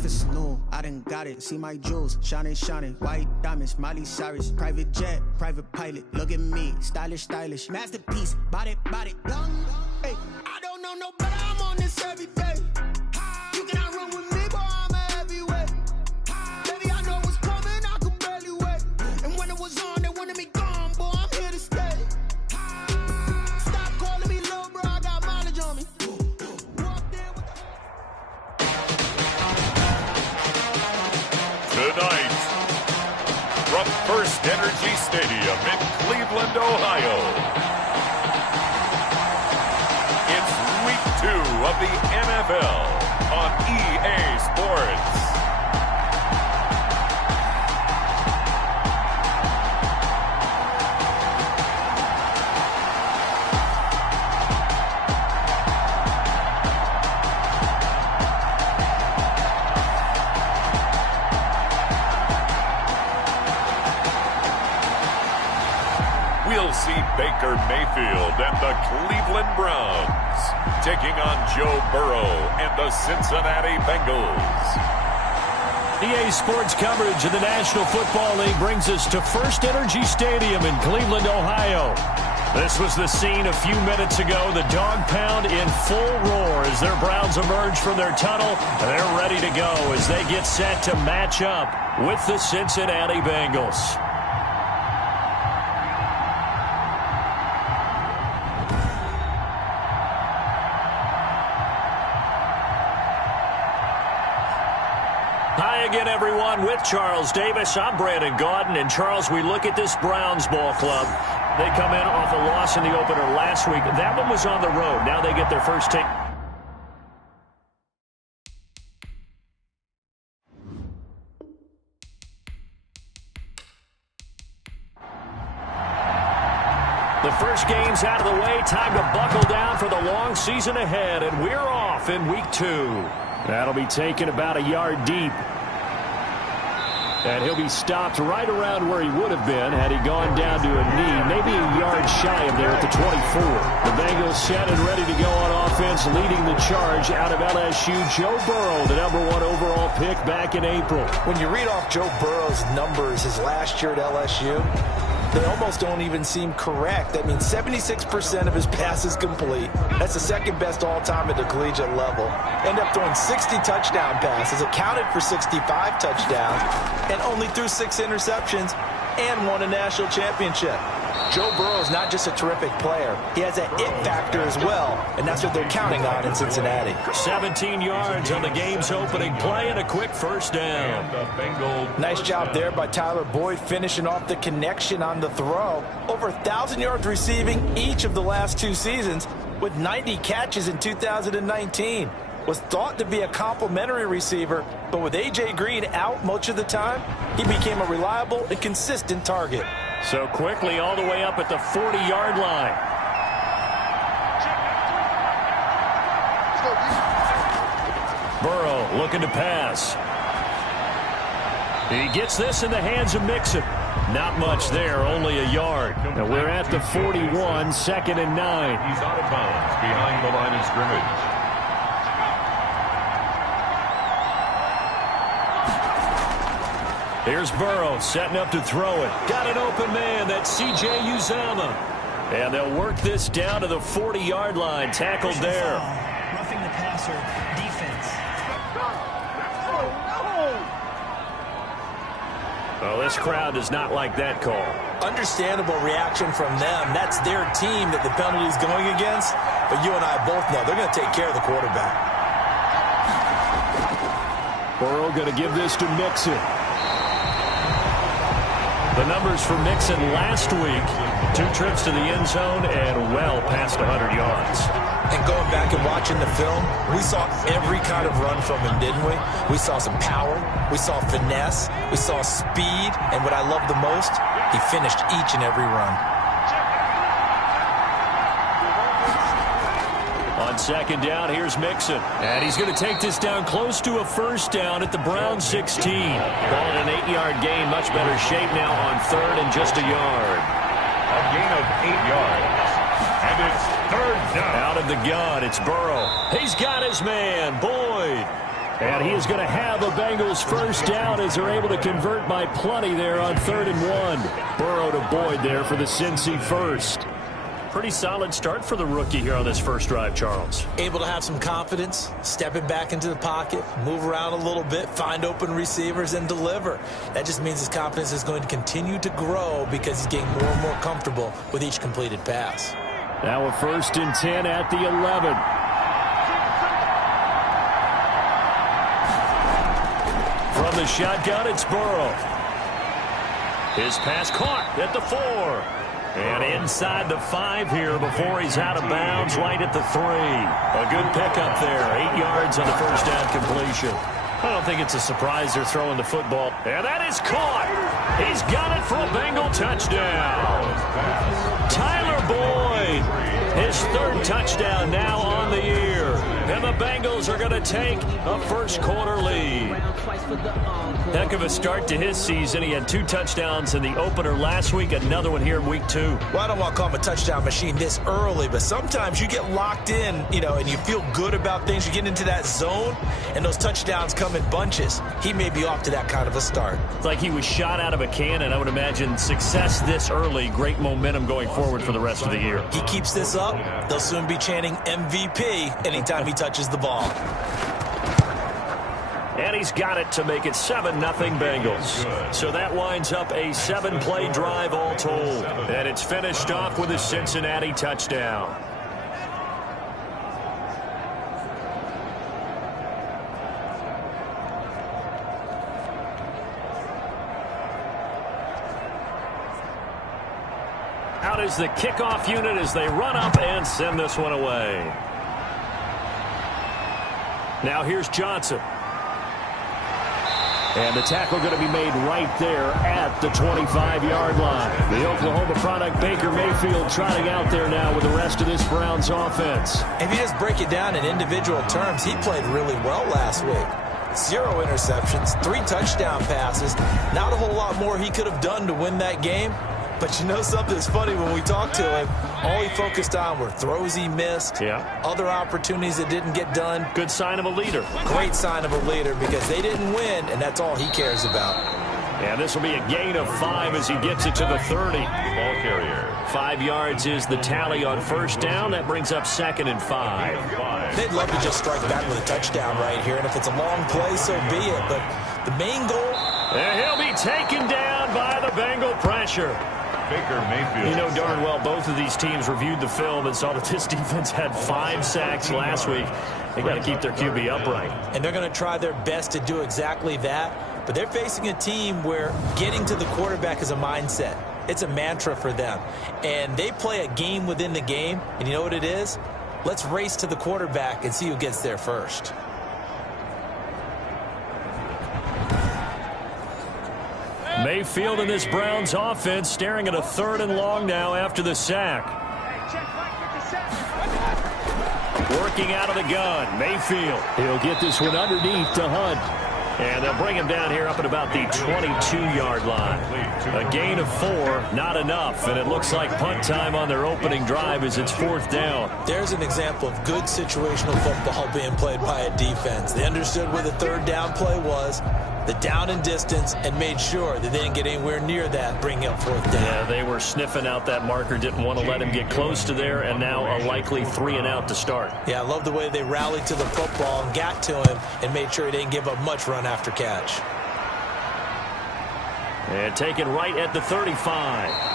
if it's new. I done got it. See my jewels, shining, shining. White diamonds, Miley Cyrus. Private jet, private pilot. Look at me, stylish, stylish. Masterpiece, body, body. Hey, I don't know no better. I'm on this every day. You cannot run with me, boy. I'm a heavyweight. Baby, I know what's coming. I could barely wait. And when it was on, they wanted me gone, boy. I'm here to stay. Stop calling me little bro. I got mileage on me. Tonight, from First Energy Stadium in Cleveland, Ohio, it's Week 2 of the NFL on EA Sports. We'll see Baker Mayfield and the Cleveland Browns taking on Joe Burrow and the Cincinnati Bengals. EA Sports coverage of the National Football League brings us to First Energy Stadium in Cleveland, Ohio. This was the scene a few minutes ago. The dog pound in full roar as their Browns emerge from their tunnel. They're ready to go as they get set to match up with the Cincinnati Bengals. Hi again, everyone. With Charles Davis, I'm Brandon Gaudin. And, Charles, we look at this Browns ball club. They come in off a loss in the opener last week. That one was on the road. Now they get their first take. The first game's out of the way. Time to buckle down for the long season ahead. And we're off in Week 2. That'll be taken about a yard deep. And he'll be stopped right around where he would have been had he gone down to a knee, maybe a yard shy of there at the 24. The Bengals set and ready to go on offense, leading the charge out of LSU. Joe Burrow, the #1 overall pick back in April. When you read off Joe Burrow's numbers his last year at LSU, they almost don't even seem correct. That means 76% of his passes complete. That's the second best all-time at the collegiate level. Ended up throwing 60 touchdown passes, accounted for 65 touchdowns, and only threw 6 interceptions and won a national championship. Joe Burrow is not just a terrific player. He has that it factor as well, and that's what they're counting on in Cincinnati. 17 yards on the game's opening play and a quick first down. Nice job there by Tyler Boyd, finishing off the connection on the throw. Over 1,000 yards receiving each of the last 2 seasons, with 90 catches in 2019. Was thought to be a complimentary receiver, but with A.J. Green out much of the time, he became a reliable and consistent target. So quickly all the way up at the 40-yard line. Burrow looking to pass. He gets this in the hands of Mixon. Not much there, only a yard. Now we're at the 41, 2nd and 9. He's out of bounds behind the line of scrimmage. Here's Burrow setting up to throw it. Got an open man. That's C.J. Uzomah. And they'll work this down to the 40-yard line. Tackled there. Roughing the passer, defense. Well, this crowd does not like that call. Understandable reaction from them. That's their team that the penalty is going against. But you and I both know they're going to take care of the quarterback. Burrow going to give this to Mixon. The numbers for Mixon last week, 2 trips to the end zone and well past 100 yards. And going back and watching the film, we saw every kind of run from him, didn't we? We saw some power, we saw finesse, we saw speed, and what I love the most, he finished each and every run. On 2nd down, here's Mixon. And he's going to take this down close to a first down at the Browns 16. Ball at an 8-yard gain, much better shape now on 3rd and just a yard. A gain of 8 yards. And it's 3rd down. Out of the gun, it's Burrow. He's got his man, Boyd. And he is going to have a Bengals first down as they're able to convert by plenty there on 3rd and 1. Burrow to Boyd there for the Cincy first. Pretty solid start for the rookie here on this first drive, Charles. Able to have some confidence, stepping back into the pocket, move around a little bit, find open receivers, and deliver. That just means his confidence is going to continue to grow because he's getting more and more comfortable with each completed pass. Now a 1st and 10 at the 11. From the shotgun, it's Burrow. His pass caught at the 4. And inside the 5 here before he's out of bounds, right at the 3. A good pickup there. 8 yards on the first down completion. I don't think it's a surprise they're throwing the football. And that is caught. He's got it for a Bengal touchdown. Tyler Boyd, his 3rd touchdown now on the year. And the Bengals are going to take a first quarter lead. Heck of a start to his season. He had 2 touchdowns in the opener last week, another one here in week 2. Well, I don't want to call him a touchdown machine this early, but sometimes you get locked in, and you feel good about things. You get into that zone, and those touchdowns come in bunches. He may be off to that kind of a start. It's like he was shot out of a cannon. I would imagine success this early, great momentum going forward for the rest of the year. He keeps this up, they'll soon be chanting MVP anytime he touches the ball. And he's got it to make it 7-0 Bengals. So that winds up a 7-play drive all told. And it's finished off with a Cincinnati touchdown. Out is the kickoff unit as they run up and send this one away. Now here's Johnson. And the tackle going to be made right there at the 25-yard line. The Oklahoma product, Baker Mayfield, trotting out there now with the rest of this Browns offense. If you just break it down in individual terms, he played really well last week. 0 interceptions, 3 touchdown passes. Not a whole lot more he could have done to win that game. But you know something that's funny, when we talked to him, all he focused on were throws he missed, other opportunities that didn't get done. Good sign of a leader. Great sign of a leader because they didn't win, and that's all he cares about. And this will be a gain of 5 as he gets it to the 30. Ball carrier. 5 yards is the tally on first down. That brings up 2nd and 5. They'd love to just strike back with a touchdown right here, and if it's a long play, so be it. But the main goal... And he'll be taken down by the Bengal pressure. Baker Mayfield. You know darn well both of these teams reviewed the film and saw that this defense had 5 sacks last week. They got to keep their QB upright. And they're going to try their best to do exactly that. But they're facing a team where getting to the quarterback is a mindset. It's a mantra for them. And they play a game within the game. And you know what it is? Let's race to the quarterback and see who gets there first. Mayfield and this Browns offense staring at a 3rd and long now after the sack. Working out of the gun, Mayfield. He'll get this one underneath to Hunt. And they'll bring him down here up at about the 22-yard line. A gain of 4, not enough. And it looks like punt time on their opening drive as it's 4th down. There's an example of good situational football being played by a defense. They understood where the 3rd down play was, the down and distance, and made sure that they didn't get anywhere near that, bringing up 4th down. Yeah, they were sniffing out that marker, didn't want to let him get close to there, and now a likely 3 and out to start. Yeah, I love the way they rallied to the football and got to him and made sure he didn't give up much run after catch. And taken right at the 35.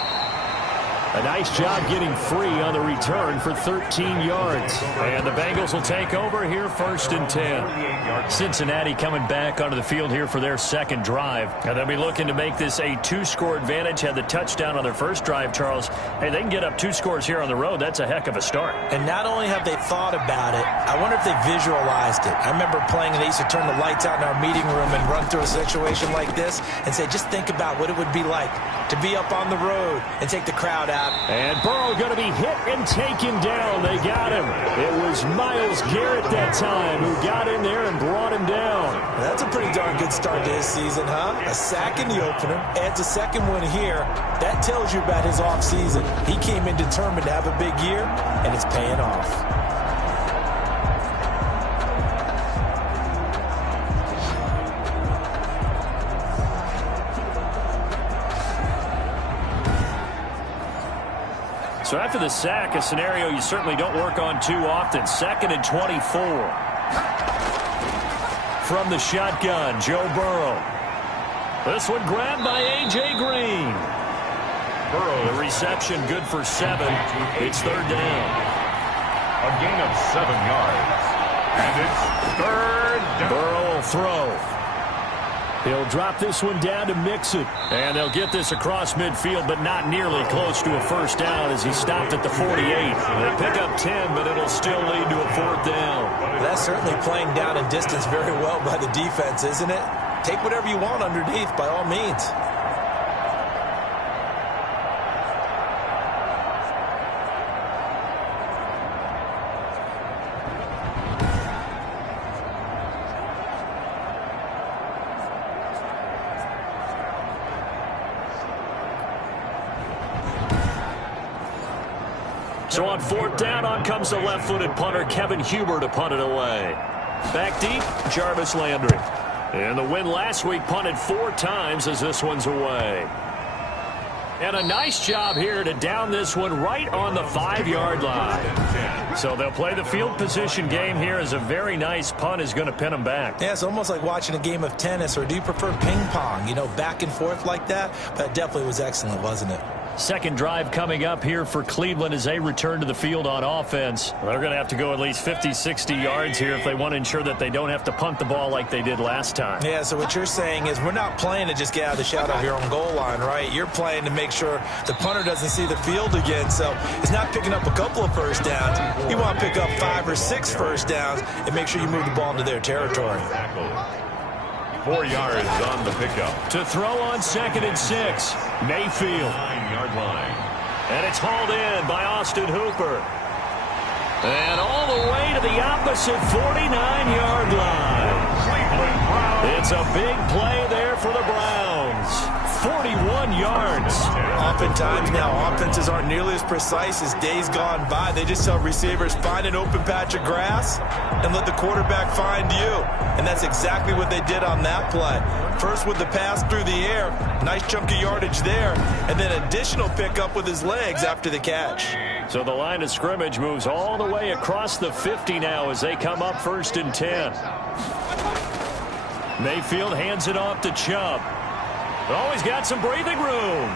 A nice job getting free on the return for 13 yards. And the Bengals will take over here 1st and 10. Cincinnati coming back onto the field here for their 2nd drive. And they'll be looking to make this a 2-score advantage. Had the touchdown on their first drive, Charles. Hey, they can get up 2 scores here on the road. That's a heck of a start. And not only have they thought about it, I wonder if they visualized it. I remember playing, and they used to turn the lights out in our meeting room and run through a situation like this and say, just think about what it would be like to be up on the road and take the crowd out. And Burrow going to be hit and taken down. They got him. It was Myles Garrett that time who got in there and brought him down. That's a pretty darn good start to his season, huh? A sack in the opener, adds a 2nd one here. That tells you about his offseason. He came in determined to have a big year, and it's paying off. So after the sack, a scenario you certainly don't work on too often. 2nd and 24. From the shotgun, Joe Burrow. This one grabbed by A.J. Green. Burrow, the reception good for 7. It's 3rd down. A gain of 7 yards. And it's 3rd down. Burrow will throw. He'll drop this one down to mix it. And they'll get this across midfield, but not nearly close to a 1st down as he stopped at the 48. They pick up 10, but it'll still lead to a 4th down. That's certainly playing down in distance very well by the defense, isn't it? Take whatever you want underneath, by all means. So on 4th down, on comes the left-footed punter, Kevin Huber, to punt it away. Back deep, Jarvis Landry. And the win last week punted 4 times as this one's away. And a nice job here to down this one right on the 5-yard line. So they'll play the field position game here as a very nice punt is going to pin them back. Yeah, it's almost like watching a game of tennis, or do you prefer ping pong? You know, back and forth like that? That definitely was excellent, wasn't it? Second drive coming up here for Cleveland as they return to the field on offense. They're going to have to go at least 50, 60 yards here if they want to ensure that they don't have to punt the ball like they did last time. Yeah, so what you're saying is we're not playing to just get out of the shadow of your own goal line, right? You're playing to make sure the punter doesn't see the field again. So it's not picking up a couple of 1st downs. You want to pick up 5 or 6 1st downs and make sure you move the ball into their territory. 4 yards on the pickup. To throw on 2nd and 6, Mayfield. 9-yard line. And it's hauled in by Austin Hooper. And all the way to the opposite 49-yard line. It's a big play there for the Browns. 41 yards. Oftentimes now, offenses aren't nearly as precise as days gone by. They just tell receivers, find an open patch of grass and let the quarterback find you. And that's exactly what they did on that play. First with the pass through the air, nice chunk of yardage there, and then additional pickup with his legs after the catch. So the line of scrimmage moves all the way across the 50 now as they come up 1st and 10. Mayfield hands it off to Chubb. Always got some breathing room.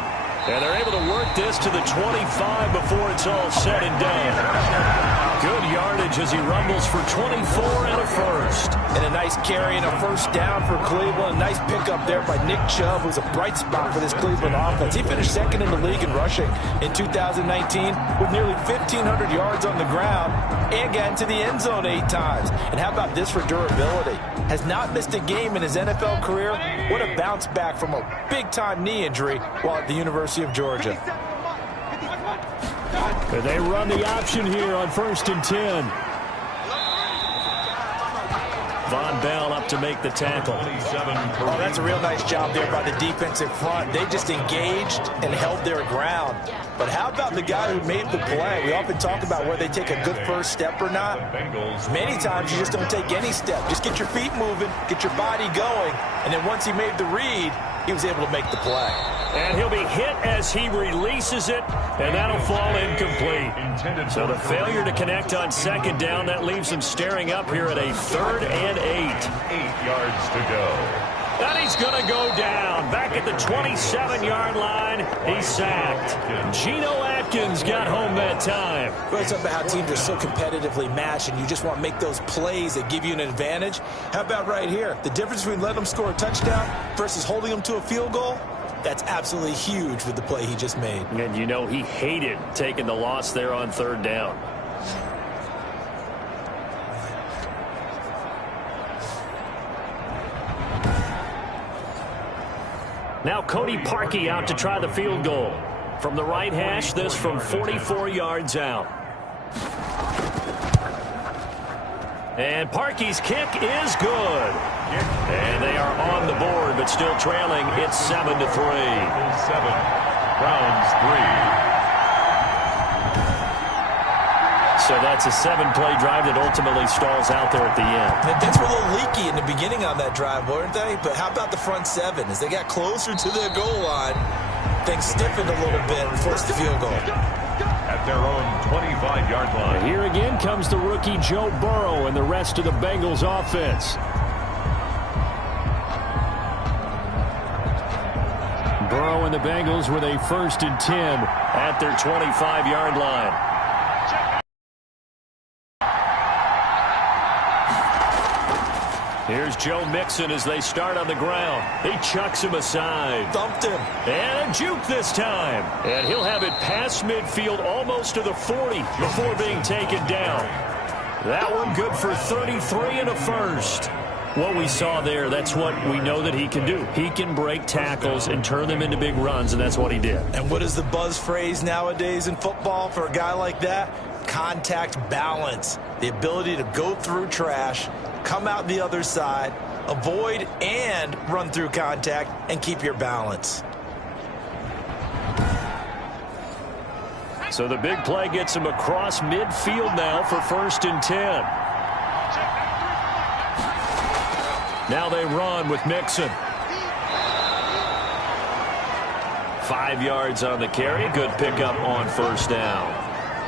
And they're able to work this to the 25 before it's all said and done. Good yardage as he rumbles for 24 and a 1st. And a nice carry and a 1st down for Cleveland. A nice pickup there by Nick Chubb, who's a bright spot for this Cleveland offense. He finished 2nd in the league in rushing in 2019 with nearly 1,500 yards on the ground and got into the end zone 8 times. And how about this for durability? Has not missed a game in his NFL career. What a bounce back from a big-time knee injury while at the University of Georgia. And they run the option here on 1st and 10. Von Bell up to make the tackle. Oh, that's a real nice job there by the defensive front. They just engaged and held their ground. But how about the guy who made the play? We often talk about whether they take a good 1st step or not. Many times you just don't take any step. Just get your feet moving, get your body going, and then once he made the read, he was able to make the play. And he'll be hit as he releases it, and that'll fall incomplete. So the failure to connect on 2nd down, that leaves him staring up here at a 3rd and 8. 8 yards to go. And he's going to go down. Back at the 27-yard line, he's sacked. Geno Atkins got home that time. Well, it's about how teams are so competitively matched, and you just want to make those plays that give you an advantage. How about right here? The difference between letting them score a touchdown versus holding them to a field goal? That's absolutely huge with the play he just made. And you know he hated taking the loss there on 3rd down. Now Cody Parkey out to try the field goal. From the right hash, this from 44 yards out. And Parkey's kick is good. And they are on the board, but still trailing. It's 7-3. 7. Browns 3. So that's a 7-play drive that ultimately stalls out there at the end. Things were a little leaky in the beginning on that drive, weren't they? But how about the front 7? As they got closer to the goal line, things stiffened a little bit and forced the field goal. at their own 25-yard line. Here again comes the rookie Joe Burrow and the rest of the Bengals offense. Burrow and the Bengals with a 1st and 10 at their 25-yard line. Here's Joe Mixon as they start on the ground. He chucks him aside. Thumped him. And a juke this time. And he'll have it past midfield almost to the 40 before being taken down. That one good for 33 and a first. What we saw there, that's what we know that he can do. He can break tackles and turn them into big runs, and that's what he did. And what is the buzz phrase nowadays in football for a guy like that? Contact balance. The ability to go through trash, come out the other side, avoid and run through contact, and keep your balance. So the big play gets him across midfield now for 1st and 10. Now they run with Mixon. 5 yards on the carry. Good pickup on 1st down.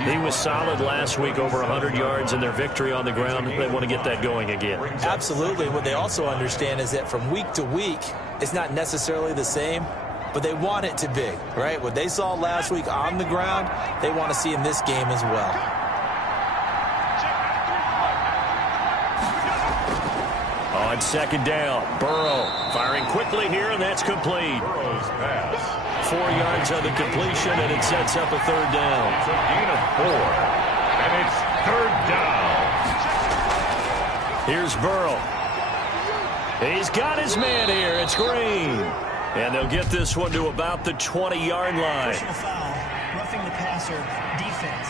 He was solid last week, over 100 yards in their victory on the ground. They want to get that going again. Absolutely. What they also understand is that from week to week, it's not necessarily the same, but they want it to be, right? What they saw last week on the ground, they want to see in this game as well. On 2nd down, Burrow firing quickly here, and that's complete. Burrow's pass. 4 yards on the completion, and it sets up a 3rd down. It's a gain of 4, and it's 3rd down. Here's Burrow. He's got his man here. It's Green. And they'll get this one to about the 20-yard line. Personal foul, roughing the passer, defense.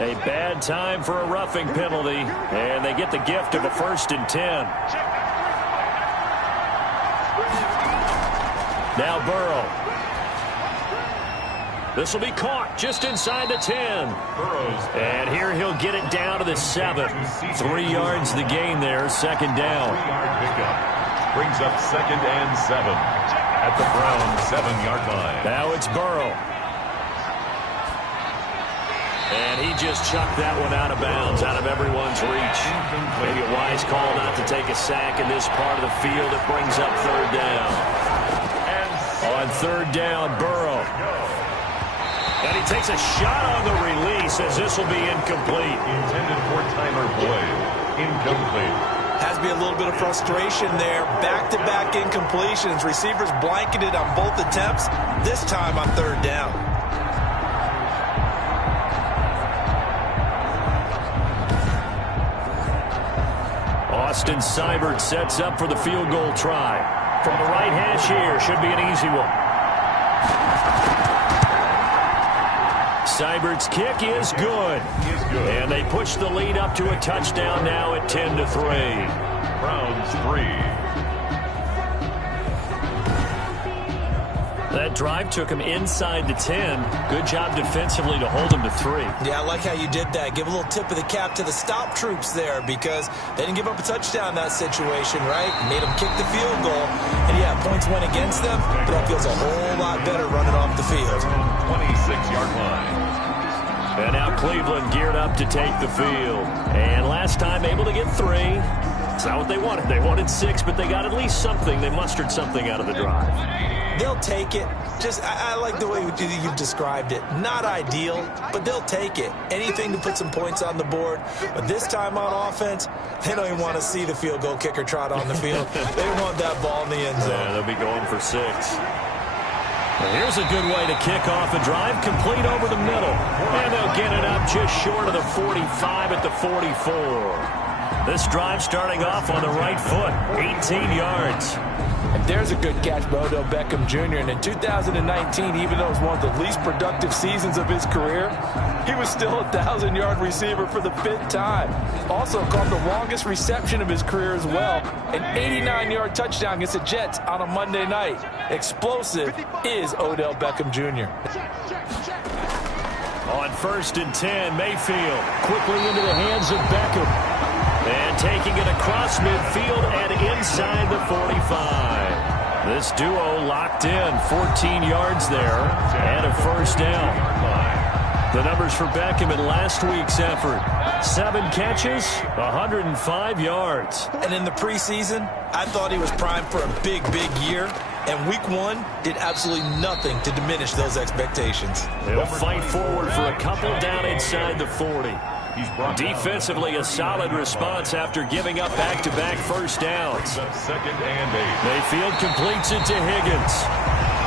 A bad time for a roughing penalty, and they get the gift of a 1st and 10. Now Burrow. This will be caught just inside the 10. And here he'll get it down to the 7. 3 yards the gain there, 2nd down. 3-yard pickup brings up 2nd and 7 at the Browns' 7-yard line. Now it's Burrow. And he just chucked that one out of bounds, out of everyone's reach. Maybe a wise call not to take a sack in this part of the field. It brings up 3rd down. On 3rd down, Burrow. And he takes a shot on the release as this will be incomplete. Intended for Tyler Boyd. Incomplete. Has to be a little bit of frustration there. Back-to-back incompletions. Receivers blanketed on both attempts, this time on 3rd down. Austin Seibert sets up for the field goal try. From the right hash here, should be an easy one. Seibert's kick is good. And they push the lead up to a touchdown now at 10-3. Browns 3. That drive took him inside the 10. Good job defensively to hold him to 3. Yeah, I like how you did that. Give a little tip of the cap to the stop troops there because they didn't give up a touchdown in that situation, right? Made them kick the field goal. And, yeah, points went against them, but that feels a whole lot better running off the field. 26-yard line. And now Cleveland geared up to take the field. And last time able to get 3. It's not what they wanted. They wanted 6, but they got at least something. They mustered something out of the drive. They'll take it. Just, I like the way you've described it. Not ideal, but they'll take it. Anything to put some points on the board. But this time on offense, they don't even want to see the field goal kicker trot on the field. They want that ball in the end zone. Yeah, they'll be going for 6. Well, here's a good way to kick off a drive, complete over the middle. And they'll get it up just short of the 45 at the 44. This drive starting off on the right foot, 18 yards. And there's a good catch by Odell Beckham Jr. And in 2019, even though it was one of the least productive seasons of his career, he was still a 1,000-yard receiver for the 5th time. Also caught the longest reception of his career as well, an 89-yard touchdown against the Jets on a Monday night. Explosive is Odell Beckham Jr. On 1st and 10, Mayfield quickly into the hands of Beckham. And taking it across midfield and inside the 45. This duo locked in, 14 yards there, and a first down. The numbers for Beckham in last week's effort. 7 catches, 105 yards. And in the preseason, I thought he was primed for a big, big year. And week 1 did absolutely nothing to diminish those expectations. He'll fight forward for a couple down inside the 40. Defensively, a solid response after giving up back-to-back first downs. Second and 8. Mayfield completes it to Higgins.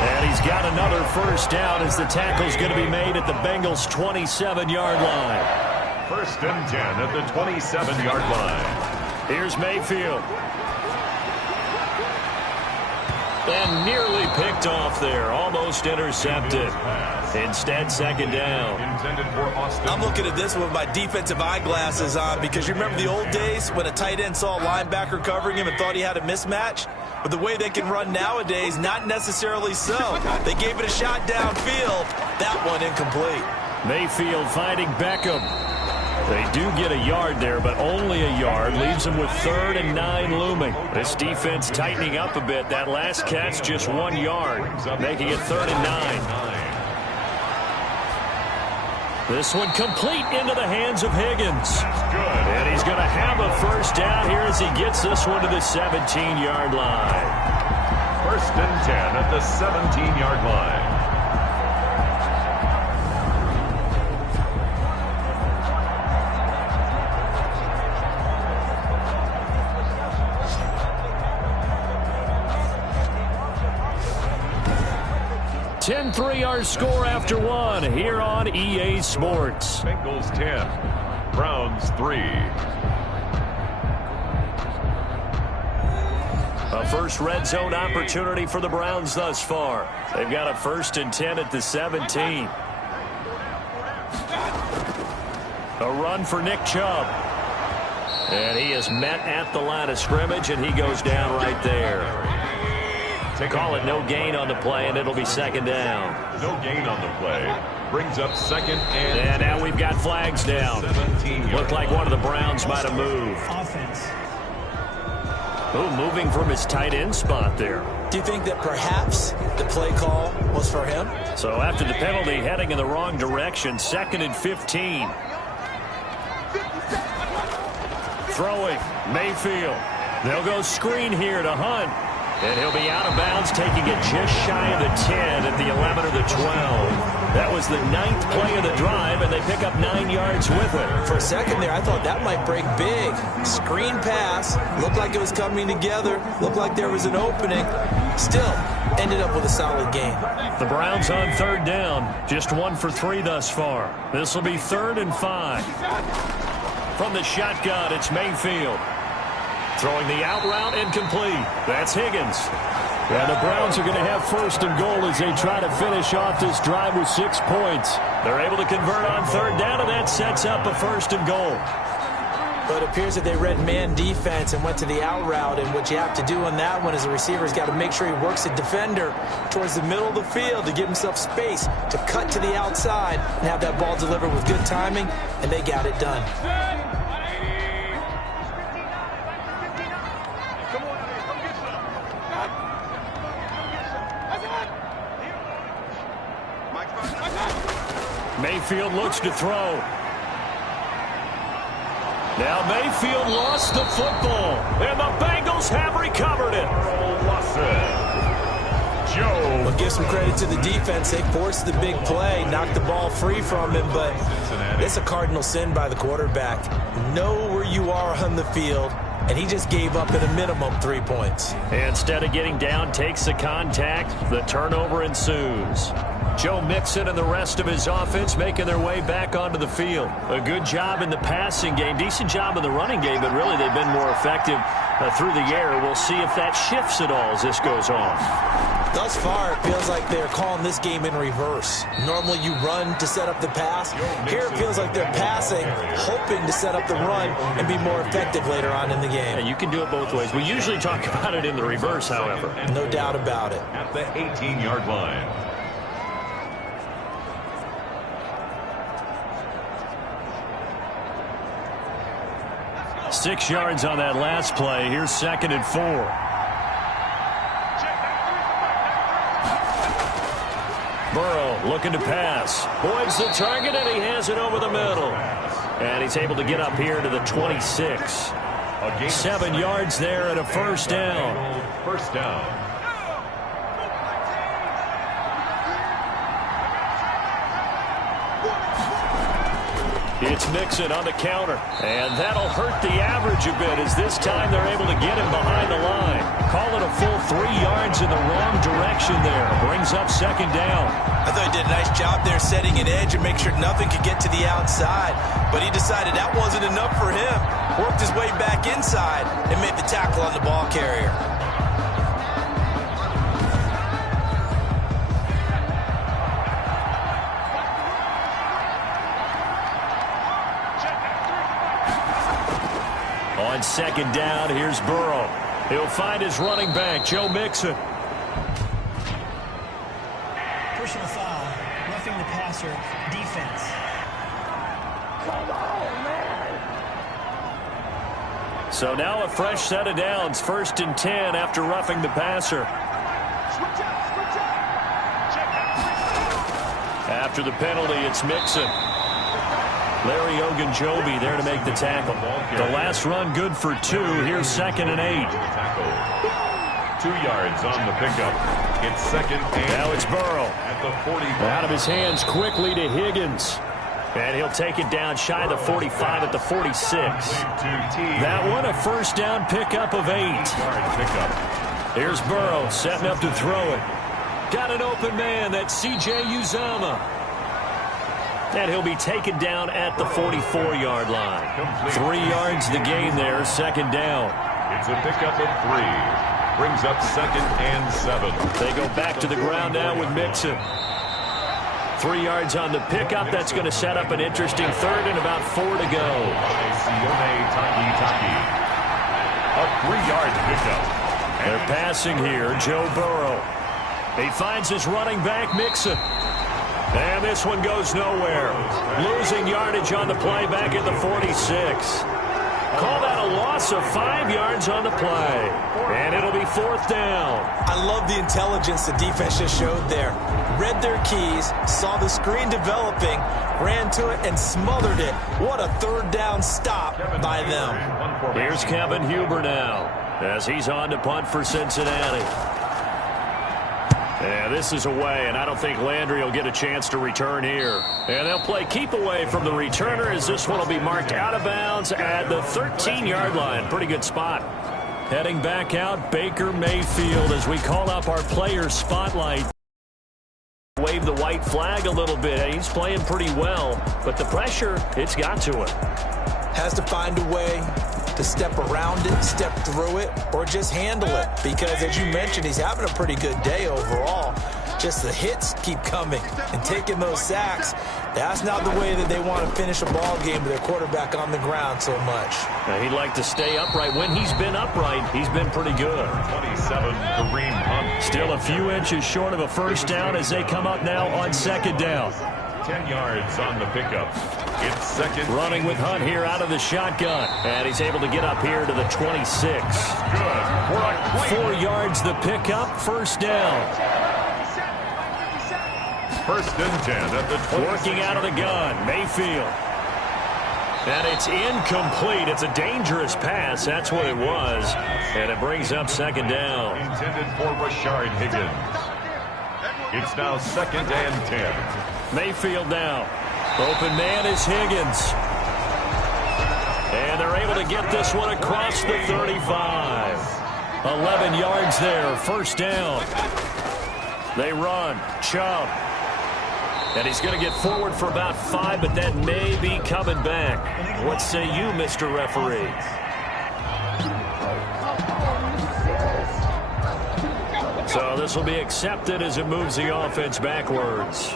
And he's got another first down as the tackle's going to be made at the Bengals' 27-yard line. First and 10 at the 27-yard line. Here's Mayfield. And nearly picked off there. Almost intercepted. Instead, second down. I'm looking at this with my defensive eyeglasses on because you remember the old days when a tight end saw a linebacker covering him and thought he had a mismatch? But the way they can run nowadays, not necessarily so. They gave it a shot downfield. That one incomplete. Mayfield finding Beckham. They do get a yard there, but only a yard. Leaves them with 3rd and 9 looming. This defense tightening up a bit. That last catch, just 1 yard, making it 3rd and 9. This one complete into the hands of Higgins. And he's going to have a first down here as he gets this one to the 17-yard line. First and 10 at the 17-yard line. $10-3 our score after 1 here on EA Sports. Bengals 10, Browns 3. A first red zone opportunity for the Browns thus far. They've got a 1st and 10 at the 17. A run for Nick Chubb. And he is met at the line of scrimmage, and he goes down right there. They call it no gain on the play, and it'll be second down. No gain on the play. Brings up second and... And now we've got flags down. Looked like one of the Browns might have moved. Offense. Oh, moving from his tight end spot there. Do you think that perhaps the play call was for him? So after the penalty, heading in the wrong direction, 2nd and 15. Throwing, Mayfield. They'll go screen here to Hunt. And he'll be out of bounds, taking it just shy of the 10 at the 11 or the 12. That was the 9th play of the drive, and they pick up 9 yards with it. For a second there, I thought that might break big. Screen pass. Looked like it was coming together. Looked like there was an opening. Still, ended up with a solid game. The Browns on 3rd down. Just 1 for 3 thus far. This will be 3rd and 5. From the shotgun, it's Mayfield. Throwing the out route incomplete. That's Higgins. And the Browns are going to have 1st and goal as they try to finish off this drive with 6 points. They're able to convert on 3rd down, and that sets up a 1st and goal. But it appears that they read man defense and went to the out route, and what you have to do on that one is the receiver's got to make sure he works the defender towards the middle of the field to give himself space to cut to the outside and have that ball delivered with good timing, and they got it done. Mayfield looks to throw. Now Mayfield lost the football, and the Bengals have recovered it. Joe. Well, give some credit to the defense. They forced the big play, knocked the ball free from him, but it's a cardinal sin by the quarterback. Know where you are on the field, and he just gave up at a minimum 3 points. Instead of getting down, takes the contact. The turnover ensues. Joe Mixon and the rest of his offense making their way back onto the field. A good job in the passing game, decent job in the running game, but really they've been more effective through the air. We'll see if that shifts at all as this goes on. Thus far, it feels like they're calling this game in reverse. Normally you run to set up the pass. Here it feels like they're passing, hoping to set up the run and be more effective later on in the game. Yeah, you can do it both ways. We usually talk about it in the reverse, however. No doubt about it. At the 18-yard line. 6 yards on that last play. Here's 2nd and 4. looking to pass. Boyd's the target, and he has it over the middle. And he's able to get up here to the 26. 7 yards there and a first down. First down. It's Mixon on the counter, and that'll hurt the average a bit as this time they're able to get him behind the line. Call it a full 3 yards in the wrong direction there. Brings up second down. I thought he did a nice job there setting an edge and make sure nothing could get to the outside, but he decided that wasn't enough for him. Worked his way back inside and made the tackle on the ball carrier. On second down, here's Burrow. He'll find his running back, Joe Mixon. Personal foul, roughing the passer, defense. Come on, man. So now a fresh set of downs, 1st and 10 after roughing the passer. After the penalty, it's Mixon. Larry Ogunjobi there to make the tackle. The last run good for 2. Here's 2nd and 8. 2 yards on the pickup. It's 2nd and now it's Burrow. At the 45. Out of his hands quickly to Higgins. And he'll take it down shy of the 45 at the 46. That one a first down pickup of 8. Here's Burrow setting up to throw it. Got an open man. That's C.J. Uzomah. And he'll be taken down at the 44-yard line. 3 yards the gain there, 2nd down. It's a pickup of 3. Brings up 2nd and 7. They go back to the ground now with Mixon. 3 yards on the pickup. That's going to set up an interesting 3rd and about 4 to go. A 3-yard pickup. They're passing here, Joe Burrow. He finds his running back, Mixon. And this one goes nowhere. Losing yardage on the play back at the 46. Call that a loss of 5 yards on the play. And it'll be 4th down. I love the intelligence the defense just showed there. Read their keys, saw the screen developing, ran to it, and smothered it. What a 3rd down stop by them. Here's Kevin Huber now as he's on to punt for Cincinnati. Yeah, this is away, and I don't think Landry will get a chance to return here. And they'll play keep away from the returner as this one will be marked out of bounds at the 13-yard line. Pretty good spot. Heading back out, Baker Mayfield as we call up our player spotlight. Wave the white flag a little bit. He's playing pretty well, but the pressure, it's got to him. Has to find a way to step around it, step through it, or just handle it. Because, as you mentioned, he's having a pretty good day overall. Just the hits keep coming and taking those sacks. That's not the way that they want to finish a ball game with their quarterback on the ground so much. Now, he'd like to stay upright. When he's been upright, he's been pretty good. 27, Kareem Hunt. Still a few inches short of a first down as they come up now on 2nd down. 10 yards on the pickup. It's 2nd. Running with Hunt here out of the shotgun. And he's able to get up here to the 26. Good. 4 yards the pickup, first down. 1st and 10 at the 20. Working out of the gun, Mayfield. And it's incomplete. It's a dangerous pass. That's what it was. And it brings up 2nd down. Intended for Rashard Higgins. It's now 2nd and 10. Mayfield now. Open man is Higgins. And they're able to get this one across the 35. 11 yards there, first down. They run. Chubb. And he's going to get forward for about 5, but that may be coming back. What say you, Mr. Referee? So this will be accepted as it moves the offense backwards.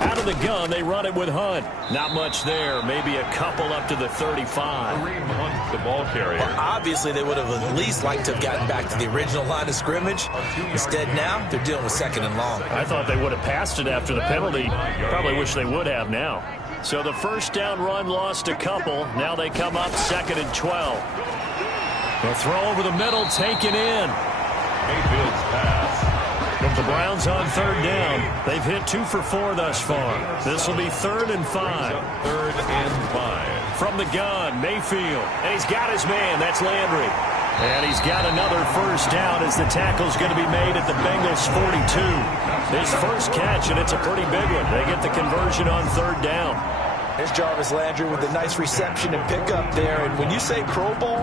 Out of the gun, they run it with Hunt. Not much there. Maybe a couple up to the 35. Kareem Hunt, the ball carrier. Well, obviously, they would have at least liked to have gotten back to the original line of scrimmage. Instead, now, they're dealing with 2nd and long. I thought they would have passed it after the penalty. Probably wish they would have now. So the first down run lost a couple. Now they come up 2nd and 12. The throw over the middle taken in. Mayfield's pass. The Browns on third down. They've hit 2 for 4 thus far. This will be 3rd and 5. 3rd and 5. From the gun, Mayfield. And he's got his man. That's Landry. And he's got another first down as the tackle's going to be made at the Bengals 42. His first catch, and it's a pretty big one. They get the conversion on 3rd down. Here's Jarvis Landry with a nice reception and pickup there. And when you say Pro Bowl,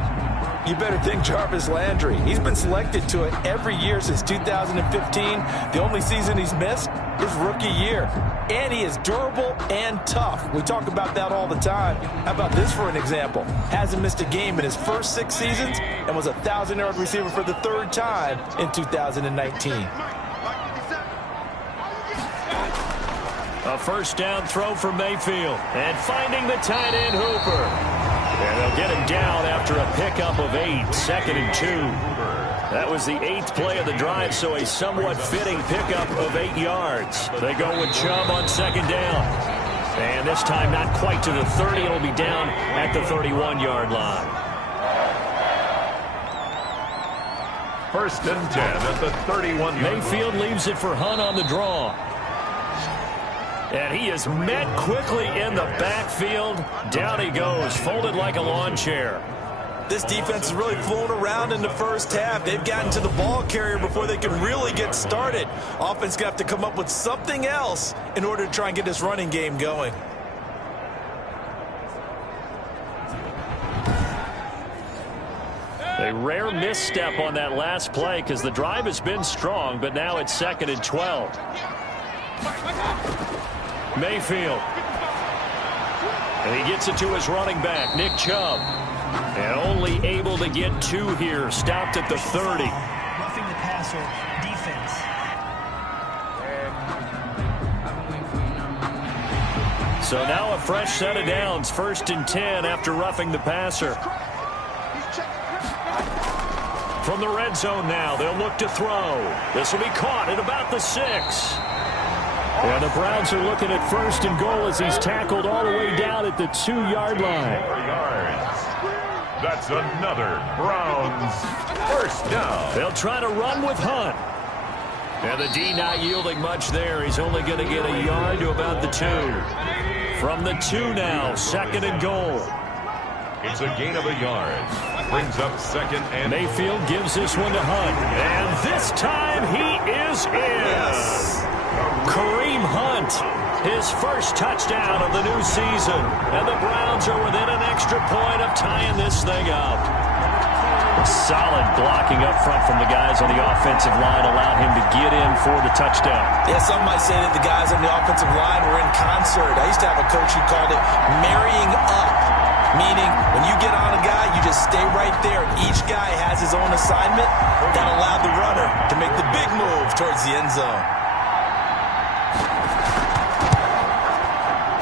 you better think Jarvis Landry. He's been selected to it every year since 2015. The only season he's missed is rookie year. And he is durable and tough. We talk about that all the time. How about this for an example? Hasn't missed a game in his first 6 seasons and was a 1,000-yard receiver for the 3rd time in 2019. A first down throw for Mayfield. And finding the tight end Hooper. And they'll get him down after a pickup of 8. 2nd and 2. That was the 8th play of the drive, so a somewhat fitting pickup of 8 yards. They go with Chubb on 2nd down. And this time not quite to the 30. It'll be down at the 31-yard line. 1st and 10 at the 31. Mayfield leaves it for Hunt on the draw. And he is met quickly in the backfield. Down he goes, folded like a lawn chair. This defense is really flown around in the first half. They've gotten to the ball carrier before they can really get started. Offense got to come up with something else in order to try and get this running game going. A rare misstep on that last play because the drive has been strong, but now it's 2nd and 12. Mayfield. And he gets it to his running back, Nick Chubb. And only able to get 2 here. Stopped at the 30. Roughing the passer, defense. So now a fresh set of downs. 1st and 10 after roughing the passer. From the red zone now, they'll look to throw. This will be caught at about the 6. And the Browns are looking at 1st and goal as he's tackled all the way down at the 2-yard line. 4 yards. That's another Browns first down. They'll try to run with Hunt. And the D not yielding much there. He's only going to get a yard to about the 2. From the 2 now, 2nd and goal. It's a gain of a yard. Brings up 2nd and... Mayfield gives this one to Hunt. And this time he is in. Yes. Kareem Hunt, his first touchdown of the new season. And the Browns are within an extra point of tying this thing up. Solid blocking up front from the guys on the offensive line allowed him to get in for the touchdown. Yeah, some might say that the guys on the offensive line were in concert. I used to have a coach who called it marrying up, meaning when you get on a guy, you just stay right there. Each guy has his own assignment that allowed the runner to make the big move towards the end zone.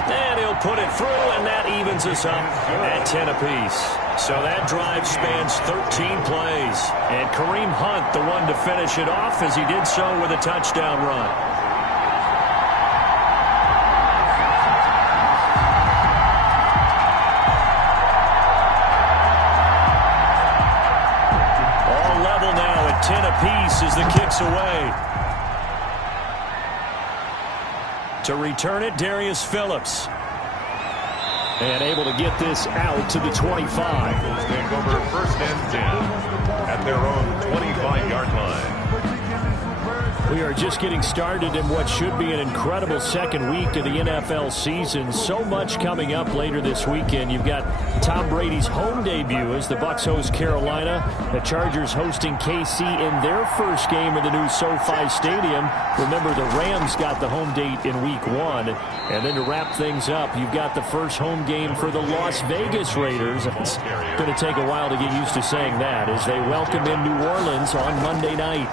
And he'll put it through, and that evens us up at 10 apiece. So that drive spans 13 plays. And Kareem Hunt, the one to finish it off, as he did so with a touchdown run. All level now at 10 apiece as the kick's away. To return it, Darius Phillips. And able to get this out to the 25. Take over 1st and 10 at their own 25-yard line. We are just getting started in what should be an incredible second week of the NFL season. So much coming up later this weekend. You've got Tom Brady's home debut as the Bucs host Carolina. The Chargers hosting KC in their first game of the new SoFi Stadium. Remember, the Rams got the home date in week 1. And then to wrap things up, you've got the first home game for the Las Vegas Raiders. It's going to take a while to get used to saying that as they welcome in New Orleans on Monday night.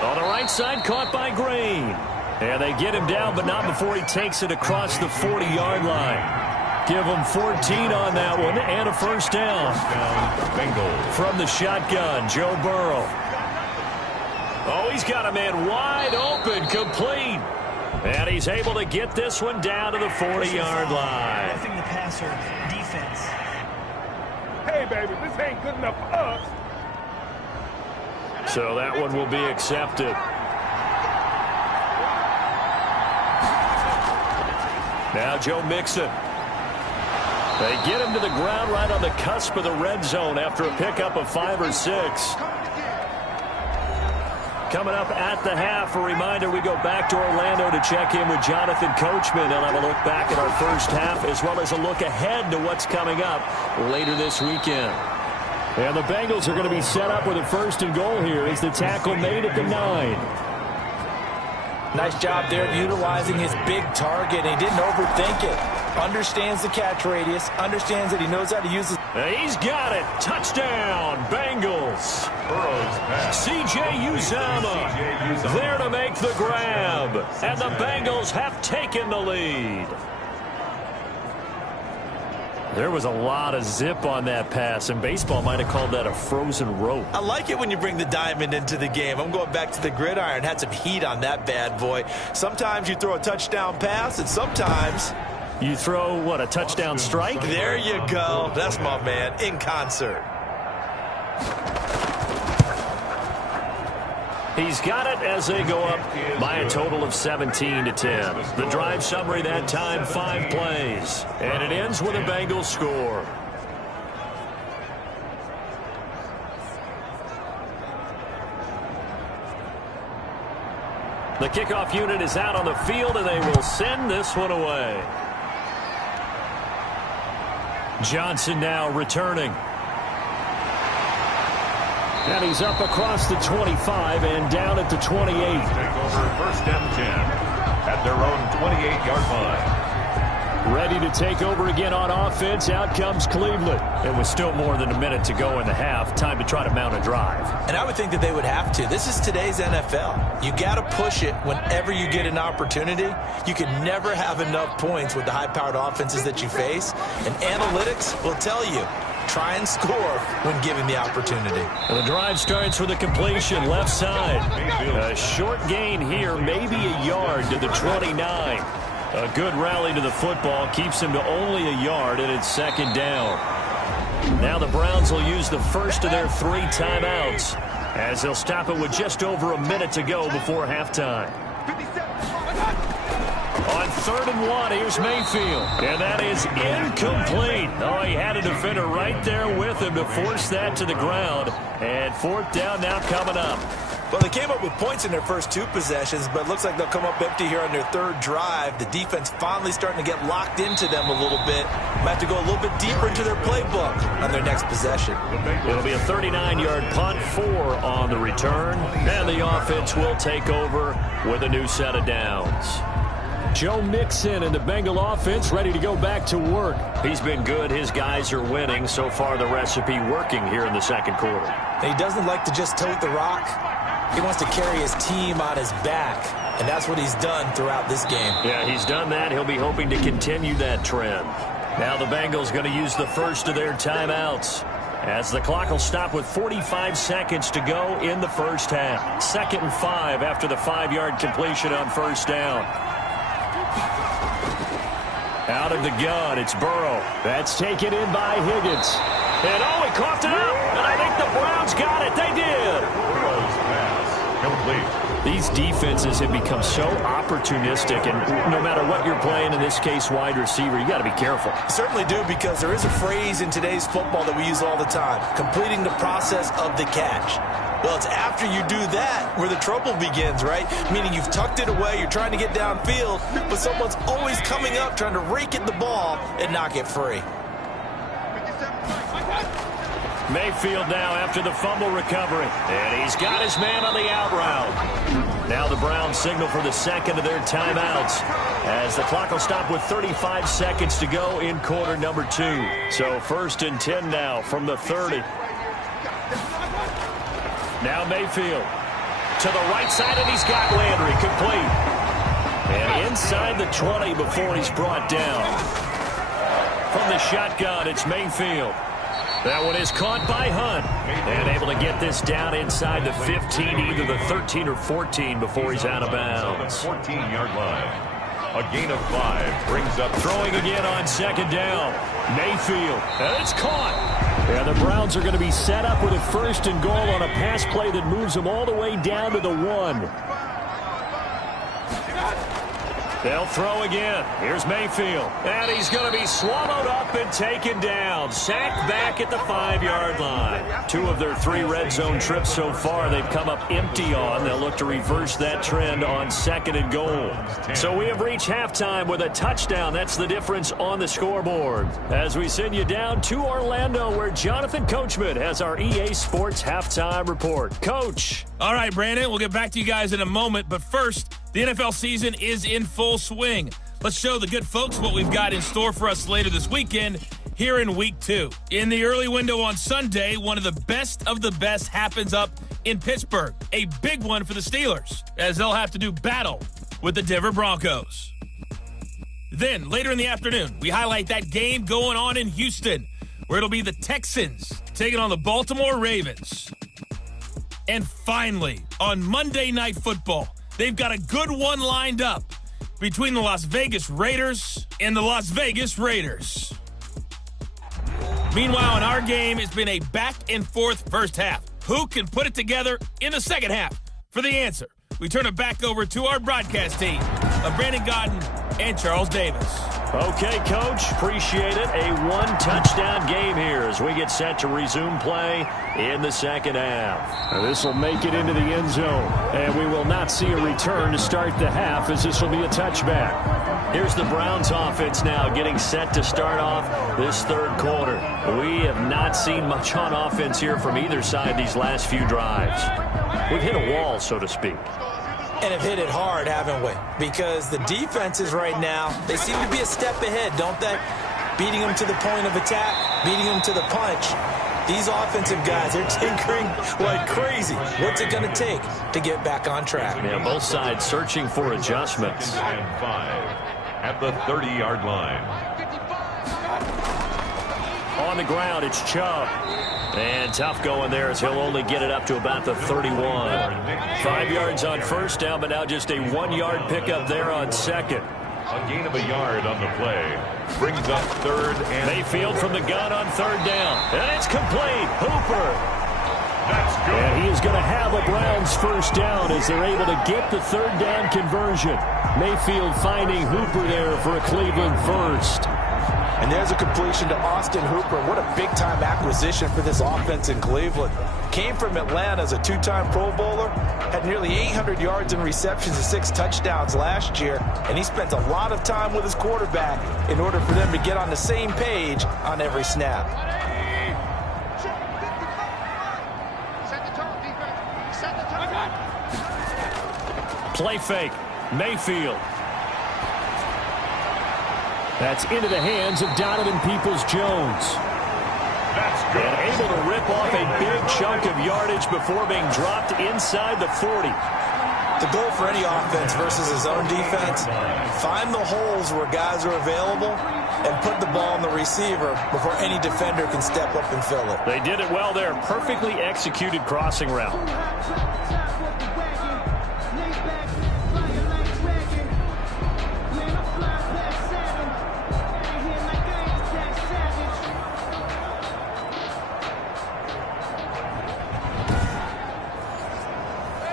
On the right side, caught by Green. And they get him down, but not before he takes it across the 40-yard line. Give him 14 on that one and a first down. Bengals. From the shotgun, Joe Burrow. Oh, he's got a man wide open, complete. And he's able to get this one down to the 40-yard line. Roughing the passer, defense. Hey, baby, this ain't good enough for us. So that one will be accepted. Now Joe Mixon. They get him to the ground right on the cusp of the red zone after a pickup of 5 or 6. Coming up at the half, a reminder, we go back to Orlando to check in with Jonathan Coachman. He'll have a look back at our first half as well as a look ahead to what's coming up later this weekend. And the Bengals are going to be set up with a 1st and goal here as the tackle made at the 9. Nice job there of utilizing his big target. He didn't overthink it. Understands the catch radius. Understands that he knows how to use his... He's got it. Touchdown, Bengals. C.J. Uzomah there to make the grab. And the Bengals have taken the lead. There was a lot of zip on that pass, and baseball might have called that a frozen rope. I like it when you bring the diamond into the game. I'm going back to the gridiron. Had some heat on that bad boy. Sometimes you throw a touchdown pass, and sometimes... You throw, what, a touchdown strike? There you go. That's my man, in concert. He's got it as they go up by a total of 17-10. The drive summary that time, 5 plays. And it ends with a Bengals score. The kickoff unit is out on the field, and they will send this one away. Johnson now returning. And he's up across the 25 and down at the 28. Take over 1st and 10 at their own 28-yard line. Ready to take over again on offense. Out comes Cleveland. It was still more than a minute to go in the half. Time to try to mount a drive. And I would think that they would have to. This is today's NFL. You got to push it whenever you get an opportunity. You can never have enough points with the high-powered offenses that you face. And analytics will tell you, try and score when given the opportunity. And the drive starts with a completion left side. A short gain here, maybe a yard to the 29. A good rally to the football keeps him to only a yard, and it's 2nd down. Now the Browns will use the first of their 3 timeouts as they'll stop it with just over a minute to go before halftime. On 3rd and 1, here's Mayfield. And that is incomplete. Oh, he had a defender right there with him to force that to the ground. And 4th down now coming up. Well, they came up with points in their first 2 possessions, but it looks like they'll come up empty here on their 3rd drive. The defense finally starting to get locked into them a little bit. Might have to go a little bit deeper into their playbook on their next possession. It'll be a 39-yard punt, 4 on the return. And the offense will take over with a new set of downs. Joe Mixon and the Bengal offense ready to go back to work. He's been good. His guys are winning. So far, the recipe working here in the 2nd quarter. He doesn't like to just tote the rock. He wants to carry his team on his back, and that's what he's done throughout this game. Yeah, he's done that. He'll be hoping to continue that trend. Now the Bengals going to use the first of their timeouts as the clock will stop with 45 seconds to go in the first half. 2nd and 5 after the 5-yard completion on 1st down. Out of the gun, it's Burrow. That's taken in by Higgins. And oh, he coughed it up, and I think the Browns got it. They did. Burrow's pass complete. These defenses have become so opportunistic, and no matter what you're playing, in this case, wide receiver, you got to be careful. Certainly do, because there is a phrase in today's football that we use all the time, completing the process of the catch. Well, it's after you do that where the trouble begins, right? Meaning you've tucked it away, you're trying to get downfield, but someone's always coming up trying to rake at the ball and knock it free. Mayfield now after the fumble recovery. And he's got his man on the out route. Now the Browns signal for the 2nd of their timeouts as the clock will stop with 35 seconds to go in quarter number 2. So 1st and 10 now from the 30. Now Mayfield to the right side, and he's got Landry complete. And inside the 20 before he's brought down. From the shotgun, it's Mayfield. That one is caught by Hunt. And able to get this down inside the 15, either the 13 or 14 before he's out of bounds. 14-yard line. A gain of 5 brings up throwing again on 2nd down. Mayfield. And it's caught. Yeah, the Browns are going to be set up with a 1st and goal on a pass play that moves them all the way down to the 1. They'll throw again. Here's Mayfield. And he's going to be swallowed up and taken down. Sacked back at the 5-yard line. 2 of their 3 red zone trips so far they've come up empty on. They'll look to reverse that trend on 2nd and goal. So we have reached halftime with a touchdown. That's the difference on the scoreboard. As we send you down to Orlando, where Jonathan Coachman has our EA Sports halftime report. Coach. All right, Brandon, we'll get back to you guys in a moment. But first, the NFL season is in full swing. Let's show the good folks what we've got in store for us later this weekend here in Week 2. In the early window on Sunday, one of the best happens up in Pittsburgh. A big one for the Steelers, as they'll have to do battle with the Denver Broncos. Then, later in the afternoon, we highlight that game going on in Houston, where it'll be the Texans taking on the Baltimore Ravens. And finally, on Monday Night Football, they've got a good one lined up between the Las Vegas Raiders and the Las Vegas Raiders. Meanwhile, in our game, it's been a back-and-forth first half. Who can put it together in the second half? For the answer, we turn it back over to our broadcast team of Brandon Godden and Charles Davis. Okay, Coach, appreciate it. A 1-touchdown game here as we get set to resume play in the second half. This will make it into the end zone, and we will not see a return to start the half, as this will be a touchback. Here's the Browns offense now getting set to start off this 3rd quarter. We have not seen much on offense here from either side these last few drives. We've hit a wall, so to speak. And have hit it hard, haven't we? Because the defenses right now, they seem to be a step ahead, don't they? Beating them to the point of attack, beating them to the punch. These offensive guys, they're tinkering like crazy. What's it going to take to get back on track? Yeah, both sides searching for adjustments. And 5 at the 30-yard line. On the ground, it's Chubb. And tough going there as he'll only get it up to about the 31. 5 yards on first down, but now just a 1-yard pickup there on second. A gain of a yard on the play. Brings up 3rd and Mayfield from the gun on 3rd down. And it's complete. Hooper. That's good. And he is going to have a Browns first down as they're able to get the 3rd down conversion. Mayfield finding Hooper there for a Cleveland first. And there's a completion to Austin Hooper. What a big-time acquisition for this offense in Cleveland. Came from Atlanta as a 2-time Pro Bowler. Had nearly 800 yards in receptions and 6 touchdowns last year. And he spent a lot of time with his quarterback in order for them to get on the same page on every snap. Play fake. Mayfield. That's into the hands of Donovan Peoples-Jones. That's good. And able to rip off a big chunk of yardage before being dropped inside the 40. The goal for any offense versus his own defense, find the holes where guys are available and put the ball on the receiver before any defender can step up and fill it. They did it well there. Perfectly executed crossing route.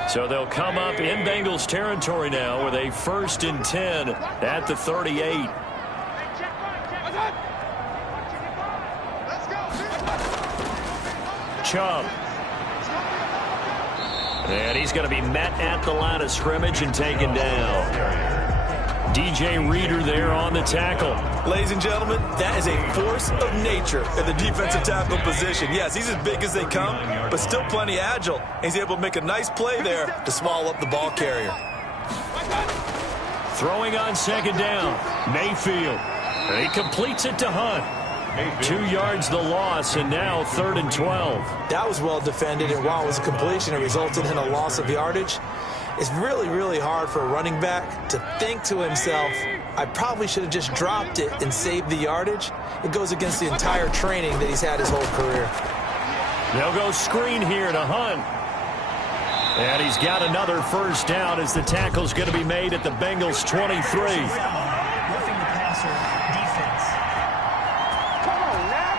So they'll come up in Bengals territory now with a 1st and 10 at the 38. Chubb. And he's going to be met at the line of scrimmage and taken down. DJ Reader there on the tackle. Ladies and gentlemen, that is a force of nature in the defensive tackle position. Yes, he's as big as they come, but still plenty agile. He's able to make a nice play there to swallow up the ball carrier. Throwing on 2nd down, Mayfield. And he completes it to Hunt. 2 yards the loss, and now 3rd and 12. That was well defended, and while it was a completion, it resulted in a loss of yardage. It's really, really hard for a running back to think to himself, I probably should have just dropped it and saved the yardage. It goes against the entire training that he's had his whole career. They'll go screen here to Hunt. And he's got another first down as the tackle's going to be made at the Bengals 23. Roughing the passer defense. Come on, now.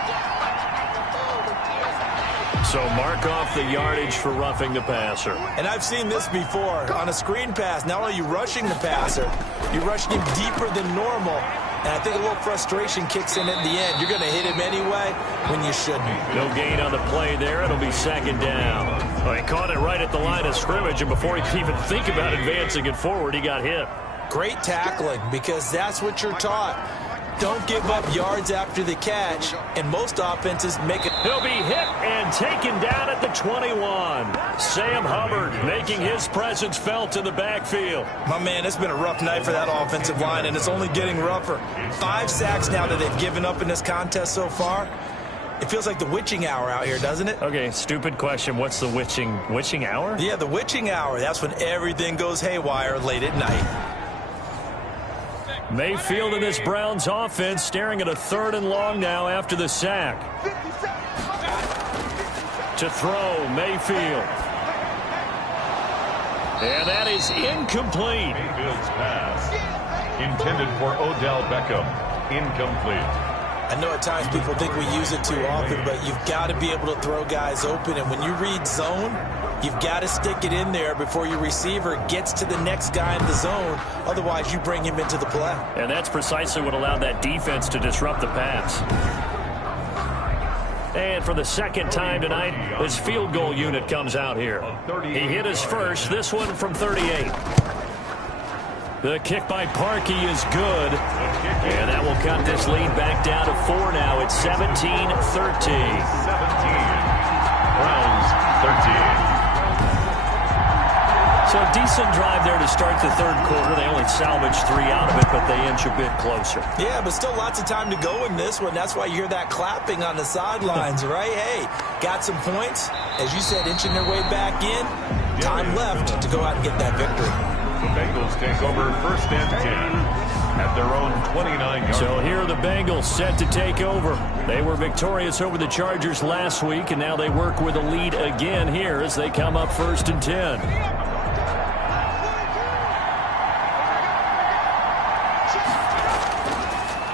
So mark off the yardage for roughing the passer. And I've seen this before. On a screen pass, not only are you rushing the passer, you're rushing him deeper than normal. And I think a little frustration kicks in at the end. You're going to hit him anyway when you shouldn't. No gain on the play there. It'll be second down. Well, he caught it right at the line of scrimmage, and before he could even think about advancing it forward, he got hit. Great tackling, because that's what you're taught. Don't give up yards after the catch, and most offenses make it. He'll be hit and taken down at the 21. Sam Hubbard making his presence felt in the backfield. My man, it's been a rough night for that offensive line, and it's only getting rougher. 5 sacks now that they've given up in this contest so far. It feels like the witching hour out here, doesn't it? Okay, stupid question. What's the witching hour? Yeah, the witching hour. That's when everything goes haywire late at night. Mayfield in this Browns offense staring at a 3rd and long now after the sack. To throw, Mayfield. And that is incomplete. Mayfield's pass intended for Odell Beckham. Incomplete. I know at times people think we use it too often, but you've got to be able to throw guys open. And when you read zone, you've got to stick it in there before your receiver gets to the next guy in the zone. Otherwise, you bring him into the play. And that's precisely what allowed that defense to disrupt the pass. And for the second time tonight, his field goal unit comes out here. He hit his first, this one from 38. The kick by Parkey is good. And that will cut this lead back down to 4 now. It's 17-13. 17. Browns 13. So a decent drive there to start the 3rd quarter. They only salvaged 3 out of it, but they inch a bit closer. Yeah, but still lots of time to go in this one. That's why you hear that clapping on the sidelines, right? Hey, got some points. As you said, inching their way back in. Time left to go out and get that victory. The Bengals take over 1st and 10 at their own 29-yard. So here are the Bengals set to take over. They were victorious over the Chargers last week, and now they work with a lead again here as they come up 1st and 10.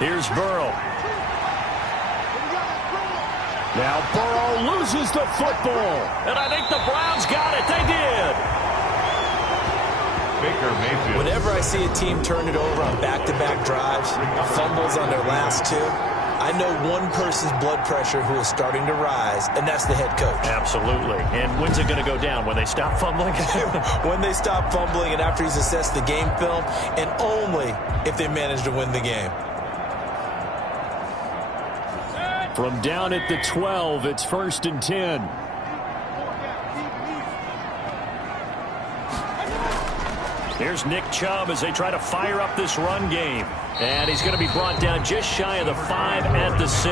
Here's Burrow. Now Burrow loses the football. And I think the Browns got it. They did. Baker Mayfield. Whenever I see a team turn it over on back-to-back drives, fumbles on their last 2, I know one person's blood pressure who is starting to rise, and that's the head coach. Absolutely. And when's it going to go down? When they stop fumbling? When they stop fumbling and after he's assessed the game film, and only if they manage to win the game. From down at the 12, it's 1st and 10. Here's Nick Chubb as they try to fire up this run game. And he's going to be brought down just shy of the 5 at the 6.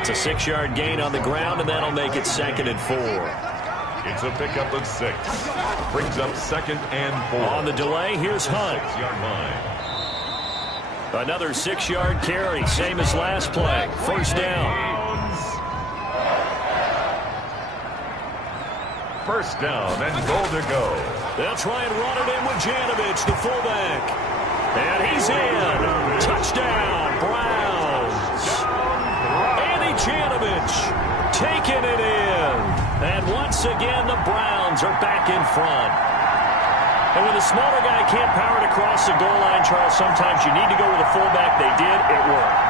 It's a 6-yard gain on the ground, and that'll make it 2nd and 4. It's a pickup of 6. Brings up 2nd and 4. On the delay, here's Hunt. 6-yard line. Another 6-yard carry, same as last play. 1st down. 1st down and goal to go. They'll try and run it in with Janovich, the fullback. And he's in. Touchdown, Browns. Andy Janovich taking it in. And once again, the Browns are back in front. And when the smaller guy can't power it across the goal line, Charles, sometimes you need to go with a fullback. They did. It worked.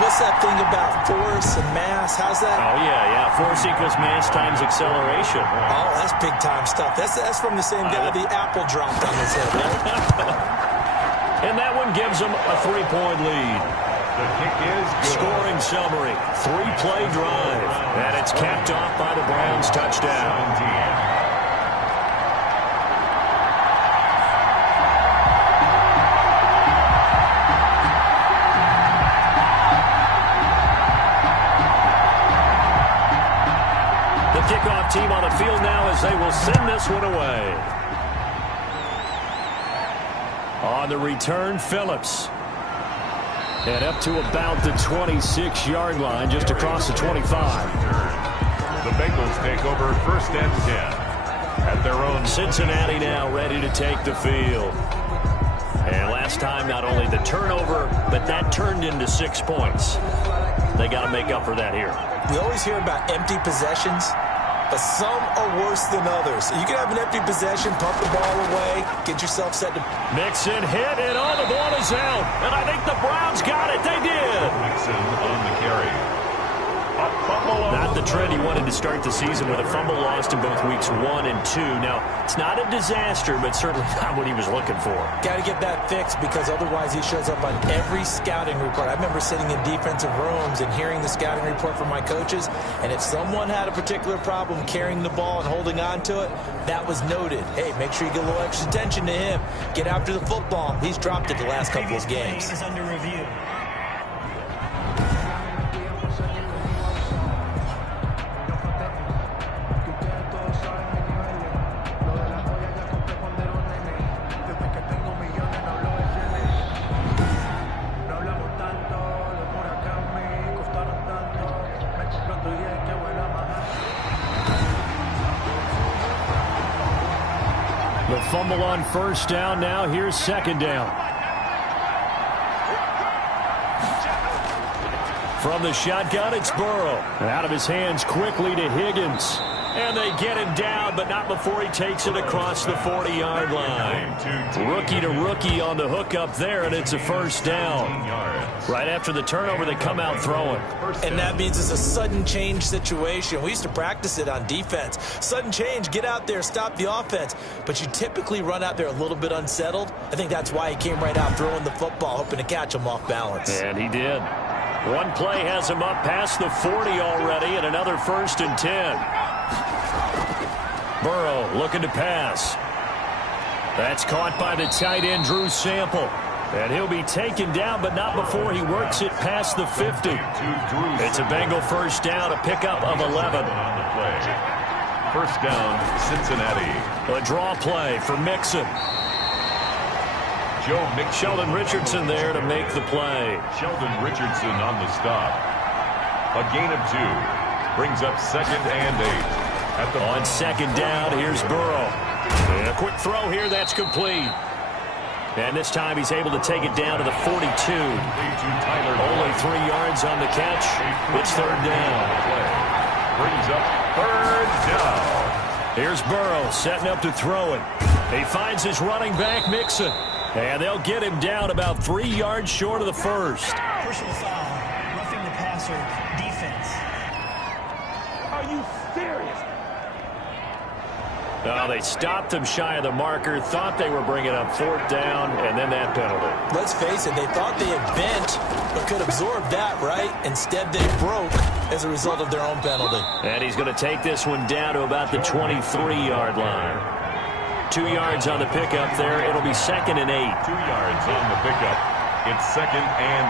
What's that thing about force and mass? How's that? Oh, yeah. Force equals mass times acceleration. Oh, that's big-time stuff. That's from the same guy the apple dropped on his head, right? And that one gives them a 3-point lead. The kick is good. Scoring summary, 3-play drive. And it's capped off by the Browns touchdown. 17. Kickoff team on the field now as they will send this one away. On the return, Phillips. And up to about the 26-yard line, just across the 25. The Bengals take over 1st and 10 at their own. Cincinnati now ready to take the field. And last time. Not only the turnover, but that turned into 6 points. They got to make up for that here. We always hear about empty possessions, but some are worse than others. You can have an empty possession, pump the ball away, get yourself set to... Mixon hit, and the ball is out. And I think the Browns got it. They did. Mixon on the carry. Not the trend he wanted to start the season with a fumble lost in both weeks 1 and 2. Now, it's not a disaster, but certainly not what he was looking for. Got to get that fixed because otherwise he shows up on every scouting report. I remember sitting in defensive rooms and hearing the scouting report from my coaches, and if someone had a particular problem carrying the ball and holding on to it, that was noted. Hey, make sure you get a little extra attention to him. Get after the football. He's dropped it the last couple of games. Is under review. The fumble on first down. Now here's second down. From the shotgun, it's Burrow. Out of his hands quickly to Higgins. And they get him down, but not before he takes it across the 40-yard line. Rookie to rookie on the hook up there, and it's a first down. Right after the turnover, they come out throwing. And that means it's a sudden change situation. We used to practice it on defense. Sudden change, get out there, stop the offense. But you typically run out there a little bit unsettled. I think that's why he came right out throwing the football, hoping to catch him off balance. And he did. One play has him up past the 40 already, and another 1st and 10. Burrow looking to pass. That's caught by the tight end, Drew Sample. And he'll be taken down, but not before he works it past the 50. It's a Bengal first down, a pickup of 11. On the play. First down, Cincinnati. A draw play for Mixon. Joe Mixon. Sheldon Richardson there to make the play. Sheldon Richardson on the stop. A gain of 2. Brings up 2nd and 8. On second down, here's Burrow. And a quick throw here, that's complete. And this time he's able to take it down to the 42. Only 3 yards on the catch. It's third down. Brings up third down. Here's Burrow setting up to throw it. He finds his running back, Mixon. And they'll get him down about 3 yards short of the first. Personal foul. Roughing the passer. Defense. Are you serious? Oh, they stopped him shy of the marker, thought they were bringing up 4th down, and then that penalty. Let's face it, they thought they had bent, but could absorb that, right? Instead, they broke as a result of their own penalty. And he's going to take this one down to about the 23-yard line. 2 yards on the pickup there. It'll be 2nd and 8. 2 yards on the pickup. It's 2nd and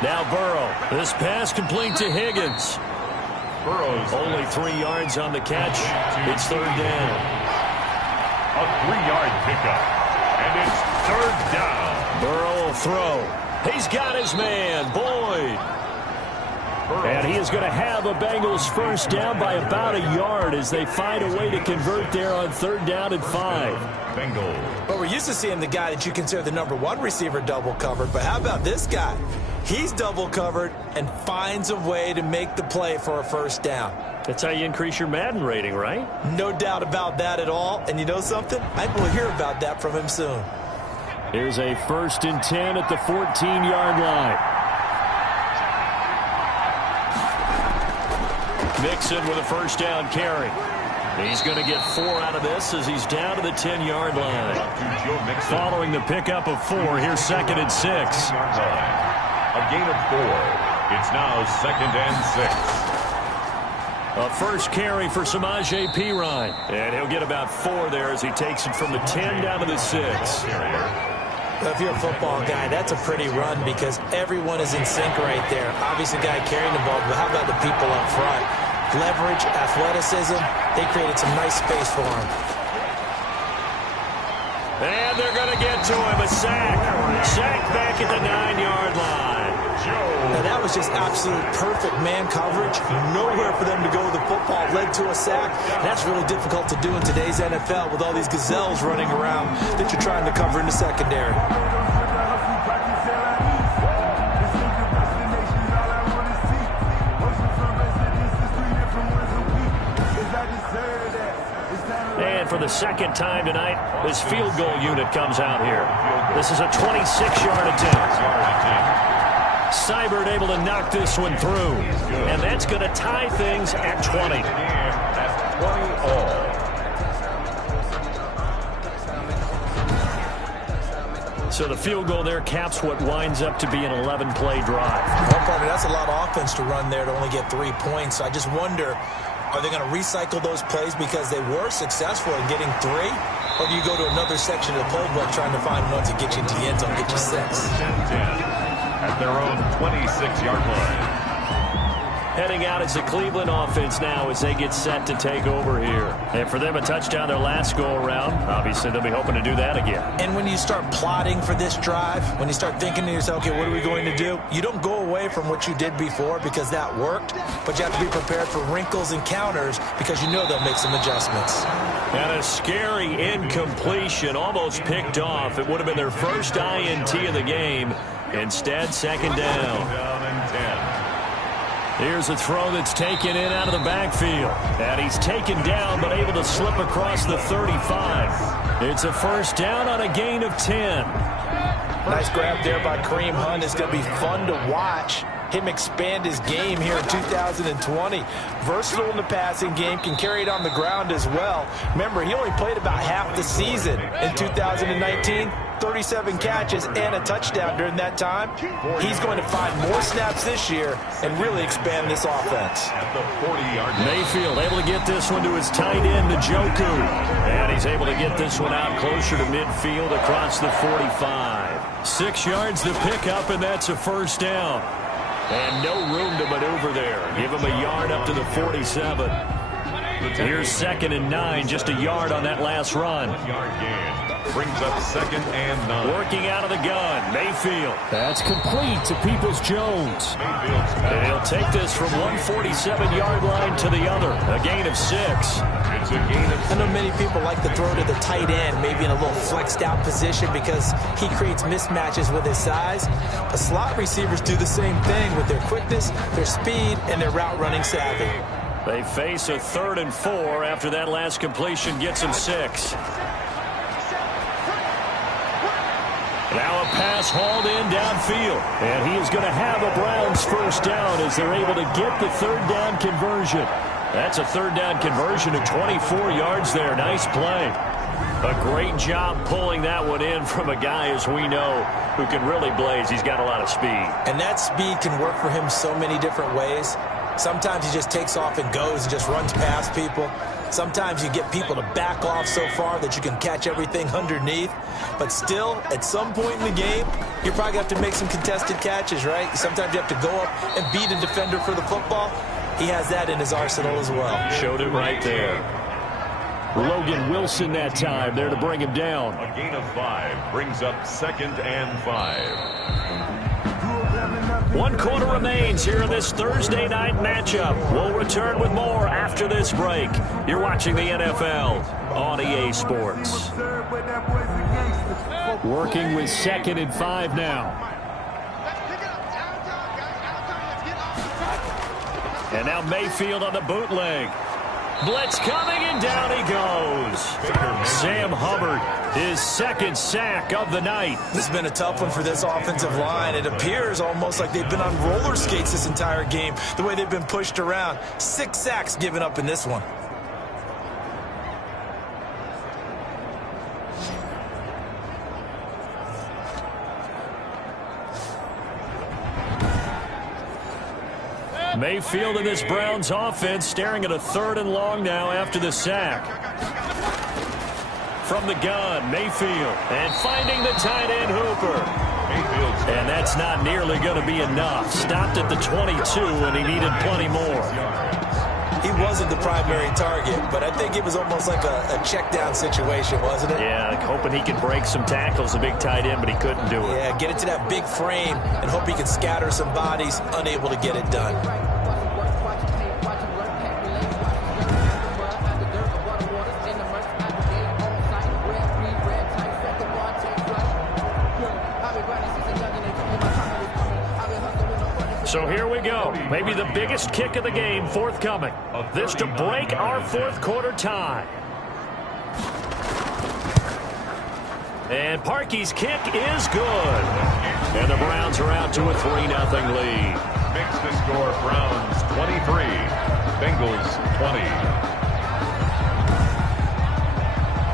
8. Now Burrow. This pass complete to Higgins. Burrow's only 3 yards on the catch. It's third down. A 3-yard pickup. And it's third down. Burrow will throw. He's got his man, Boyd. And he is going to have a Bengals first down by about a yard as they find a way to convert there on 3rd down and 5. Bengals. Well, we're used to seeing the guy that you consider the #1 receiver double covered, but how about this guy? He's double covered and finds a way to make the play for a first down. That's how you increase your Madden rating, right? No doubt about that at all. And you know something? I will hear about that from him soon. Here's a 1st and 10 at the 14-yard line. Mixon with a first down carry. He's going to get 4 out of this as he's down to the 10-yard line. Following the pickup of 4, here's 2nd and 6. A gain of 4. It's now 2nd and 6. A first carry for Samaje Perine. And he'll get about 4 there as he takes it from the 10 down to the 6. Well, if you're a football guy, that's a pretty run because everyone is in sync right there. Obviously, the guy carrying the ball, but how about the people up front? Leverage, athleticism, they created some nice space for him. And they're going to get to him. A sack. Sack back at the 9-yard line. Now, that was was just absolute perfect man coverage. Nowhere for them to go with the football. Led to a sack. And that's really difficult to do in today's NFL with all these gazelles running around that you're trying to cover in the secondary. And for the second time tonight, this field goal unit comes out here. This is a 26-yard attempt. Seibert able to knock this one through. And that's going to tie things at 20. That's 20 all. So the field goal there caps what winds up to be an 11-play drive. Well, partner, that's a lot of offense to run there to only get 3 points. I just wonder, are they going to recycle those plays because they were successful in getting 3? Or do you go to another section of the playbook trying to find ones that get you into the end zone, get you 6? 10-10 at their own 26-yard line. Heading out is the Cleveland offense now as they get set to take over here. And for them, a touchdown their last go-around. Obviously, they'll be hoping to do that again. And when you start plotting for this drive, when you start thinking to yourself, okay, what are we going to do? You don't go away from what you did before because that worked, but you have to be prepared for wrinkles and counters because you know they'll make some adjustments. And a scary incompletion, almost picked off. It would have been their first INT of the game. Instead, second down. Down and 10. Here's a throw that's taken in out of the backfield. And he's taken down but able to slip across the 35. It's a first down on a gain of 10. Nice grab there by Kareem Hunt. It's going to be fun to watch him expand his game here in 2020. Versatile in the passing game, can carry it on the ground as well. Remember, he only played about half the season in 2019. 37 catches and a touchdown during that time. He's going to find more snaps this year and really expand this offense. At the 40-yard line. Mayfield able to get this one to his tight end, Njoku. And he's able to get this one out closer to midfield across the 45. 6 yards to pick up, and that's a first down. And no room to maneuver there. Give him a yard up to the 47. Here's 2nd and 9, just a yard on that last run. 1-yard gain. Brings up 2nd and 9. Working out of the gun, Mayfield. That's complete to Peoples-Jones. And he'll take this from one 47-yard line to the other. A gain of 6. It's a gain of 6. I know many people like to throw to the tight end, maybe in a little flexed out position because he creates mismatches with his size. But slot receivers do the same thing with their quickness, their speed, and their route running savvy. They face a 3rd and 4 after that last completion gets him 6. Now a pass hauled in downfield. And he is going to have a Browns first down as they're able to get the 3rd down conversion. That's a 3rd down conversion of 24 yards there. Nice play. A great job pulling that one in from a guy, as we know, who can really blaze. He's got a lot of speed. And that speed can work for him so many different ways. Sometimes he just takes off and goes and just runs past people. Sometimes you get people to back off so far that you can catch everything underneath. But still, at some point in the game, you're probably going to have to make some contested catches, right? Sometimes you have to go up and beat a defender for the football. He has that in his arsenal as well. Showed it right there. Logan Wilson that time there to bring him down. A gain of 5 brings up 2nd and 5. 1 quarter remains here in this Thursday night matchup. We'll return with more after this break. You're watching the NFL on EA Sports. Working with 2nd and 5 now. And now Mayfield on the bootleg. Blitz coming, and down he goes. Sam Hubbard, his 2nd sack of the night. This has been a tough one for this offensive line. It appears almost like they've been on roller skates this entire game, the way they've been pushed around. 6 sacks given up in this one. Mayfield and this Browns offense staring at a 3rd and long now after the sack. From the gun, Mayfield, and finding the tight end Hooper. And that's not nearly going to be enough. Stopped at the 22, and he needed plenty more. He wasn't the primary target, but I think it was almost like a check down situation, wasn't it? Yeah, like hoping he can break some tackles, a big tight end, but he couldn't do it. Yeah, get it to that big frame and hope he can scatter some bodies, unable to get it done. So here we go. Maybe the biggest kick of the game forthcoming. This to break our fourth quarter tie. And Parkey's kick is good. And the Browns are out to a 3-0 lead. Makes the score Browns 23, Bengals 20.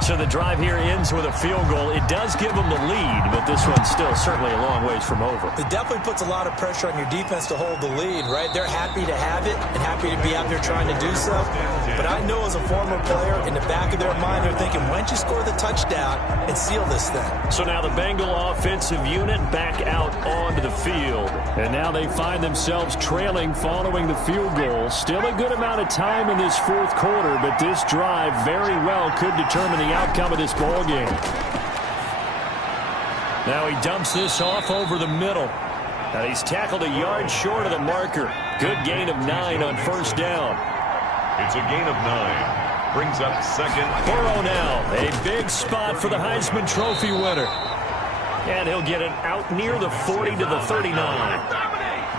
So the drive here ends with a field goal. It does give them the lead, but this one's still certainly a long ways from over. It definitely puts a lot of pressure on your defense to hold the lead, right? They're happy to have it and happy to be out there trying to do so. But I know as a former player, in the back of their mind, they're thinking, why don't you score the touchdown and seal this thing? So now the Bengal offensive unit back out onto the field. And now they find themselves trailing following the field goal. Still a good amount of time in this fourth quarter, but this drive very well could determine the outcome of this ball game. Now he dumps this off over the middle. And he's tackled a yard short of the marker. Good gain of 9 on first down. It's a gain of 9. Brings up second. Burrow now. A big spot for the Heisman Trophy winner. And he'll get it out near the 40 to the 39.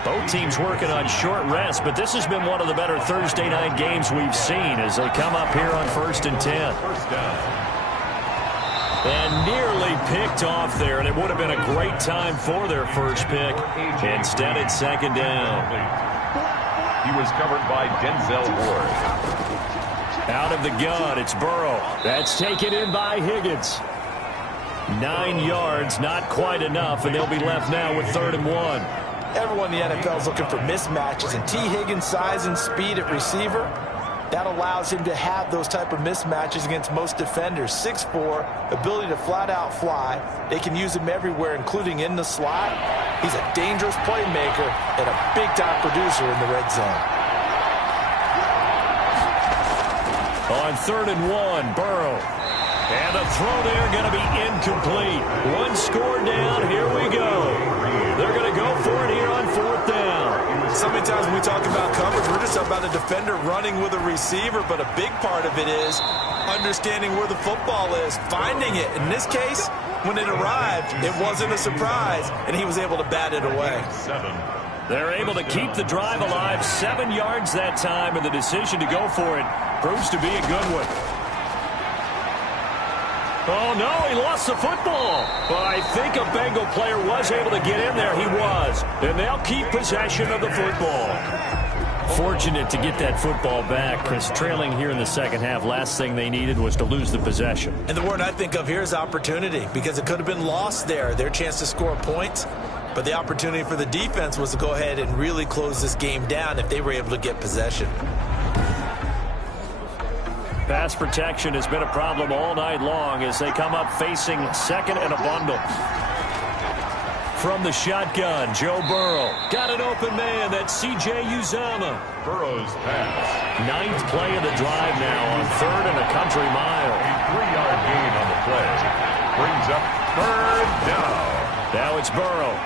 Both teams working on short rest, but this has been one of the better Thursday night games we've seen as they come up here on 1st and 10. First down. And nearly picked off there, and it would have been a great time for their first pick. Instead, it's second down. He was covered by Denzel Ward. Out of the gun, it's Burrow. That's taken in by Higgins. 9 yards, not quite enough, and they'll be left now with 3rd and 1. Everyone in the NFL is looking for mismatches, and T. Higgins' size and speed at receiver, that allows him to have those type of mismatches against most defenders. 6'4", ability to flat-out fly. They can use him everywhere, including in the slot. He's a dangerous playmaker and a big-time producer in the red zone. On 3rd and 1, Burrow. And the throw there going to be incomplete. One score down. Here we go. They're going to go for it here on 4th down. So many times when we talk about coverage, we're just talking about a defender running with a receiver, but a big part of it is understanding where the football is, finding it. In this case, when it arrived, it wasn't a surprise, and he was able to bat it away. They're able to keep the drive alive. 7 yards that time, and the decision to go for it proves to be a good one. Oh, no, he lost the football. But I think a Bengal player was able to get in there. He was. And they'll keep possession of the football. Fortunate to get that football back, because trailing here in the second half, last thing they needed was to lose the possession. And the word I think of here is opportunity, because it could have been lost there, their chance to score points. But the opportunity for the defense was to go ahead and really close this game down if they were able to get possession. Pass protection has been a problem all night long as they come up facing second and a bundle. From the shotgun, Joe Burrow. Got an open man. That's C.J. Uzomah. Burrow's pass. 9th play of the drive now on 3rd and a country mile. A 3-yard gain on the play. Brings up 3rd down. Now it's Burrow.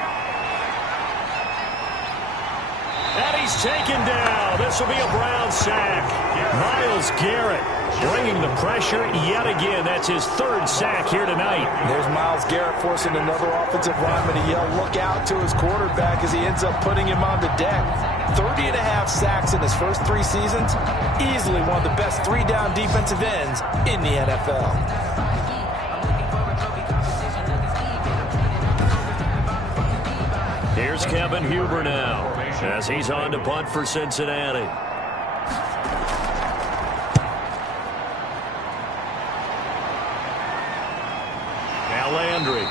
And he's taken down. This will be a Brown sack. Myles Garrett bringing the pressure yet again. That's his 3rd sack here tonight. There's Myles Garrett forcing another offensive lineman to yell, look out to his quarterback as he ends up putting him on the deck. 30.5 sacks in his first 3 seasons. Easily one of the best 3-down defensive ends in the NFL. Here's Kevin Huber now as he's on to punt for Cincinnati. Now Landry.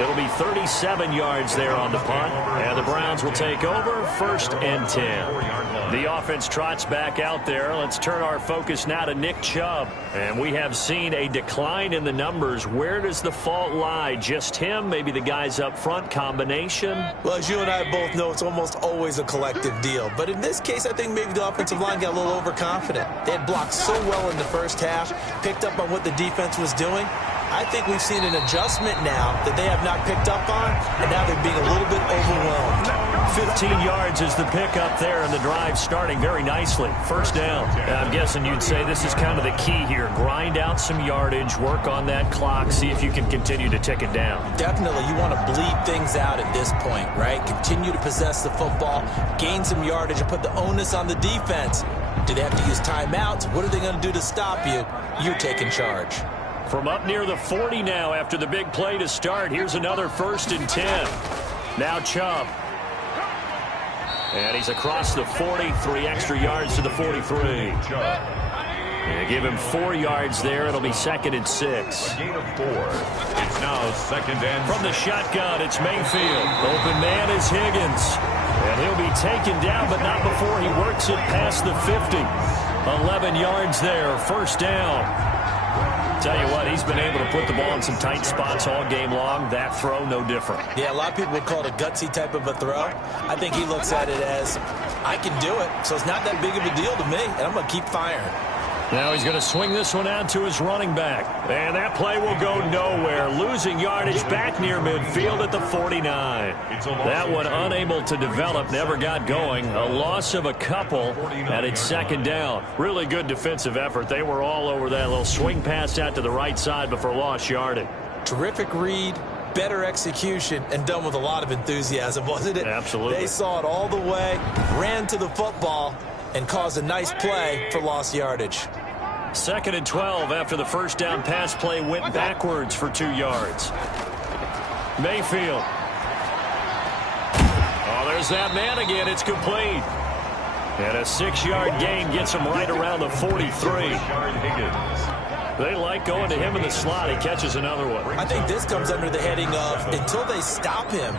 It'll be 37 yards there on the punt, and the Browns will take over 1st and 10. The offense trots back out there. Let's turn our focus now to Nick Chubb. And we have seen a decline in the numbers. Where does the fault lie? Just him? Maybe the guys up front? Combination? Well, as you and I both know, it's almost always a collective deal. But in this case, I think maybe the offensive line got a little overconfident. They had blocked so well in the first half, picked up on what the defense was doing. I think we've seen an adjustment now that they have not picked up on, and now they're being a little bit overwhelmed. 15 yards is the pickup there, and the drive starting very nicely. 1st down. I'm guessing you'd say this is kind of the key here. Grind out some yardage, work on that clock, see if you can continue to tick it down. Definitely, you want to bleed things out at this point, right? Continue to possess the football, gain some yardage, and put the onus on the defense. Do they have to use timeouts? What are they going to do to stop you? You're taking charge. From up near the 40 now after the big play to start. Here's another 1st and 10. Now Chubb. And he's across the 40, 3 extra yards to the 43. And give him 4 yards there. It'll be 2nd and 6. A gain of 4. It's now 2nd and 6. From the shotgun, it's Mayfield. Open man is Higgins. And he'll be taken down, but not before he works it past the 50. 11 yards there, 1st down. Tell you what, he's been able to put the ball in some tight spots all game long. That throw, no different. Yeah, a lot of people would call it a gutsy type of a throw. I think he looks at it as, I can do it, so it's not that big of a deal to me, and I'm going to keep firing. Now he's going to swing this one out to his running back. And that play will go nowhere. Losing yardage back near midfield at the 49. That one unable to develop, never got going. A loss of a couple, and it's 2nd down. Really good defensive effort. They were all over that little swing pass out to the right side before lost yardage. Terrific read, better execution, and done with a lot of enthusiasm, wasn't it? Absolutely. They saw it all the way, ran to the football, and caused a nice play for lost yardage. 2nd and 12 after the 1st down pass play went backwards for 2 yards. Mayfield. Oh, there's that man again. It's complete. And a 6-yard gain gets him right around the 43. They like going to him in the slot. He catches another one. I think this comes under the heading of, until they stop him,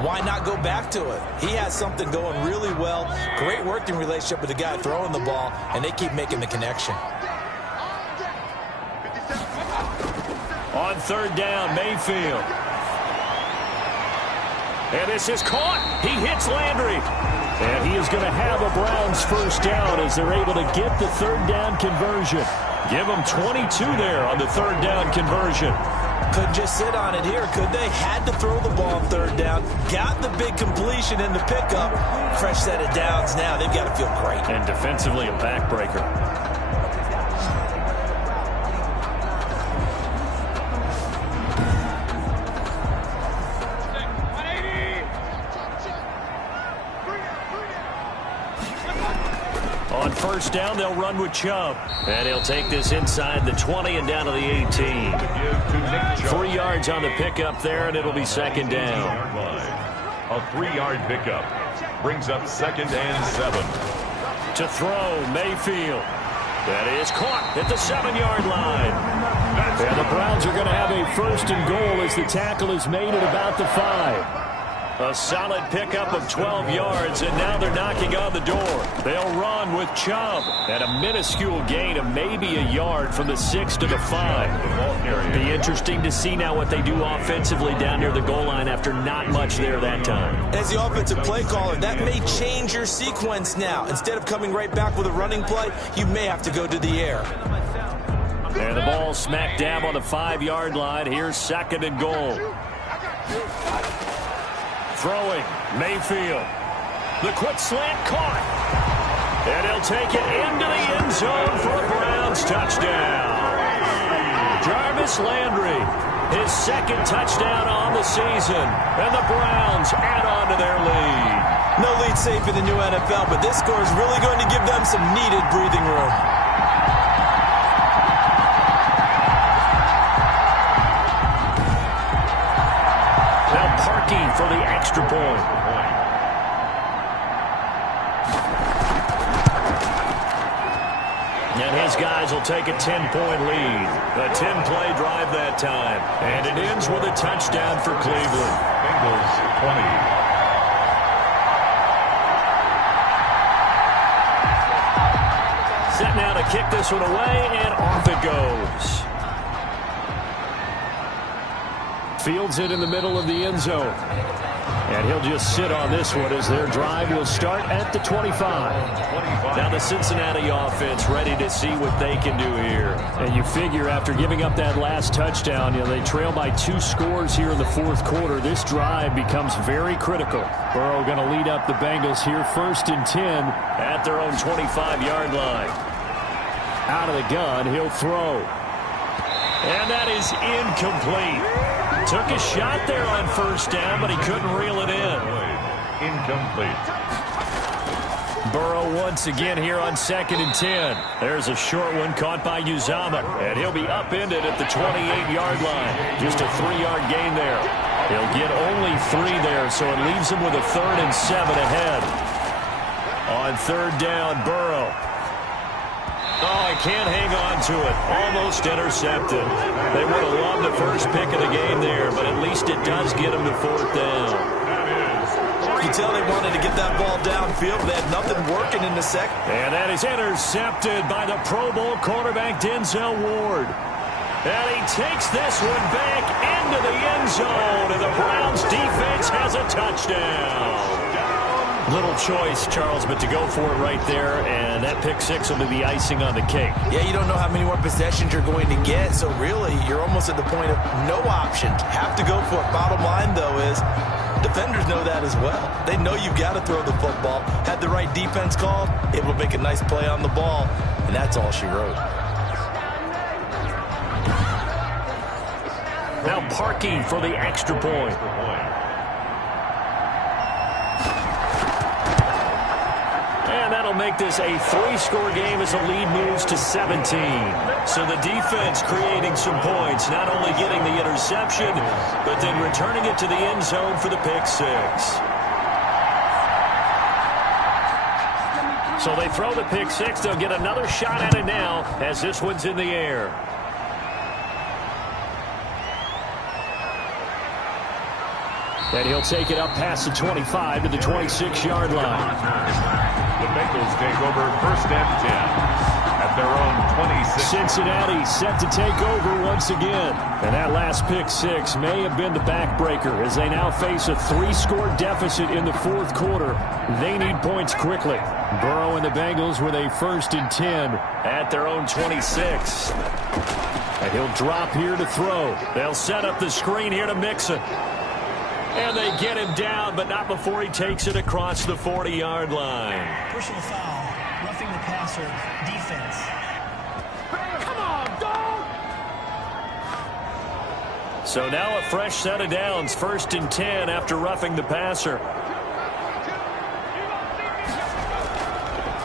why not go back to it? He has something going really well. Great working relationship with the guy throwing the ball, and they keep making the connection. On 3rd down, Mayfield. And this is caught. He hits Landry. And he is going to have a Browns 1st down as they're able to get the 3rd down conversion. Give them 22 there on the 3rd down conversion. Couldn't just sit on it here, could they? Had to throw the ball on 3rd down. Got the big completion in the pickup. Fresh set of downs now. They've got to feel great. And defensively a backbreaker. On 1st down, they'll run with Chubb. And he'll take this inside the 20 and down to the 18. 3 yards on the pickup there, and it'll be 2nd down. A 3-yard pickup brings up 2nd and 7. To throw, Mayfield. That is caught at the 7-yard line. And the Browns are going to have a 1st and goal as the tackle is made at about the 5. A solid pickup of 12 yards, and now they're knocking on the door. They'll run with Chubb at a minuscule gain of maybe a yard from the 6 to the 5. Be interesting to see now what they do offensively down near the goal line after not much there that time. As the offensive play caller, that may change your sequence now. Instead of coming right back with a running play, you may have to go to the air. And the ball smack dab on the 5-yard line. Here's 2nd and goal. Throwing, Mayfield. The quick slant caught. And he'll take it into the end zone for a Browns touchdown. Jarvis Landry, his 2nd touchdown on the season. And the Browns add on to their lead. No lead safe in the new NFL, but this score is really going to give them some needed breathing room. For the extra point. And his guys will take a 10-point lead. A 10-play drive that time. And it ends with a touchdown for Cleveland. Bengals 20. Set now to kick this one away, and off it goes. Fields it in the middle of the end zone. And he'll just sit on this one as their drive will start at the 25. Now the Cincinnati offense ready to see what they can do here. And you figure after giving up that last touchdown, they trail by 2 scores here in the fourth quarter. This drive becomes very critical. Burrow going to lead up the Bengals here 1st and 10 at their own 25-yard line. Out of the gun, he'll throw. And that is incomplete. Took a shot there on 1st down, but he couldn't reel it in. Incomplete. Burrow once again here on 2nd and 10. There's a short one caught by Uzama, and he'll be upended at the 28-yard line. Just a 3-yard gain there. He'll get only 3 there, so it leaves him with a 3rd and 7 ahead. On 3rd down, Burrow. Oh, he can't hang on to it. Almost intercepted. They would have loved the first pick of the game there, but at least it does get them to 4th down. You can tell they wanted to get that ball downfield, but they had nothing working in the second. And that is intercepted by the Pro Bowl cornerback Denzel Ward. And he takes this one back into the end zone, and the Browns defense has a touchdown. Little choice, Charles, but to go for it right there, and that pick 6 will be the icing on the cake. Yeah, you don't know how many more possessions you're going to get, so really you're almost at the point of no option. Have to go for it. Bottom line, though, is defenders know that as well. They know you've got to throw the football. Had the right defense called, able to make a nice play on the ball, and that's all she wrote. Now Parkey for the extra point. And that'll make this a 3-score game as the lead moves to 17. So the defense creating some points, not only getting the interception, but then returning it to the end zone for the pick 6. So they throw the pick 6. They'll get another shot at it now as this one's in the air. And he'll take it up past the 25 to the 26-yard line. The Bengals take over 1st and 10 at their own 26. Cincinnati set to take over once again. And that last pick 6 may have been the backbreaker as they now face a 3-score deficit in the fourth quarter. They need points quickly. Burrow and the Bengals with a 1st and 10 at their own 26. And he'll drop here to throw. They'll set up the screen here to Mixon. And they get him down, but not before he takes it across the 40-yard line. Personal foul, roughing the passer, defense. Come on, dog! So now a fresh set of downs, 1st and 10 after roughing the passer.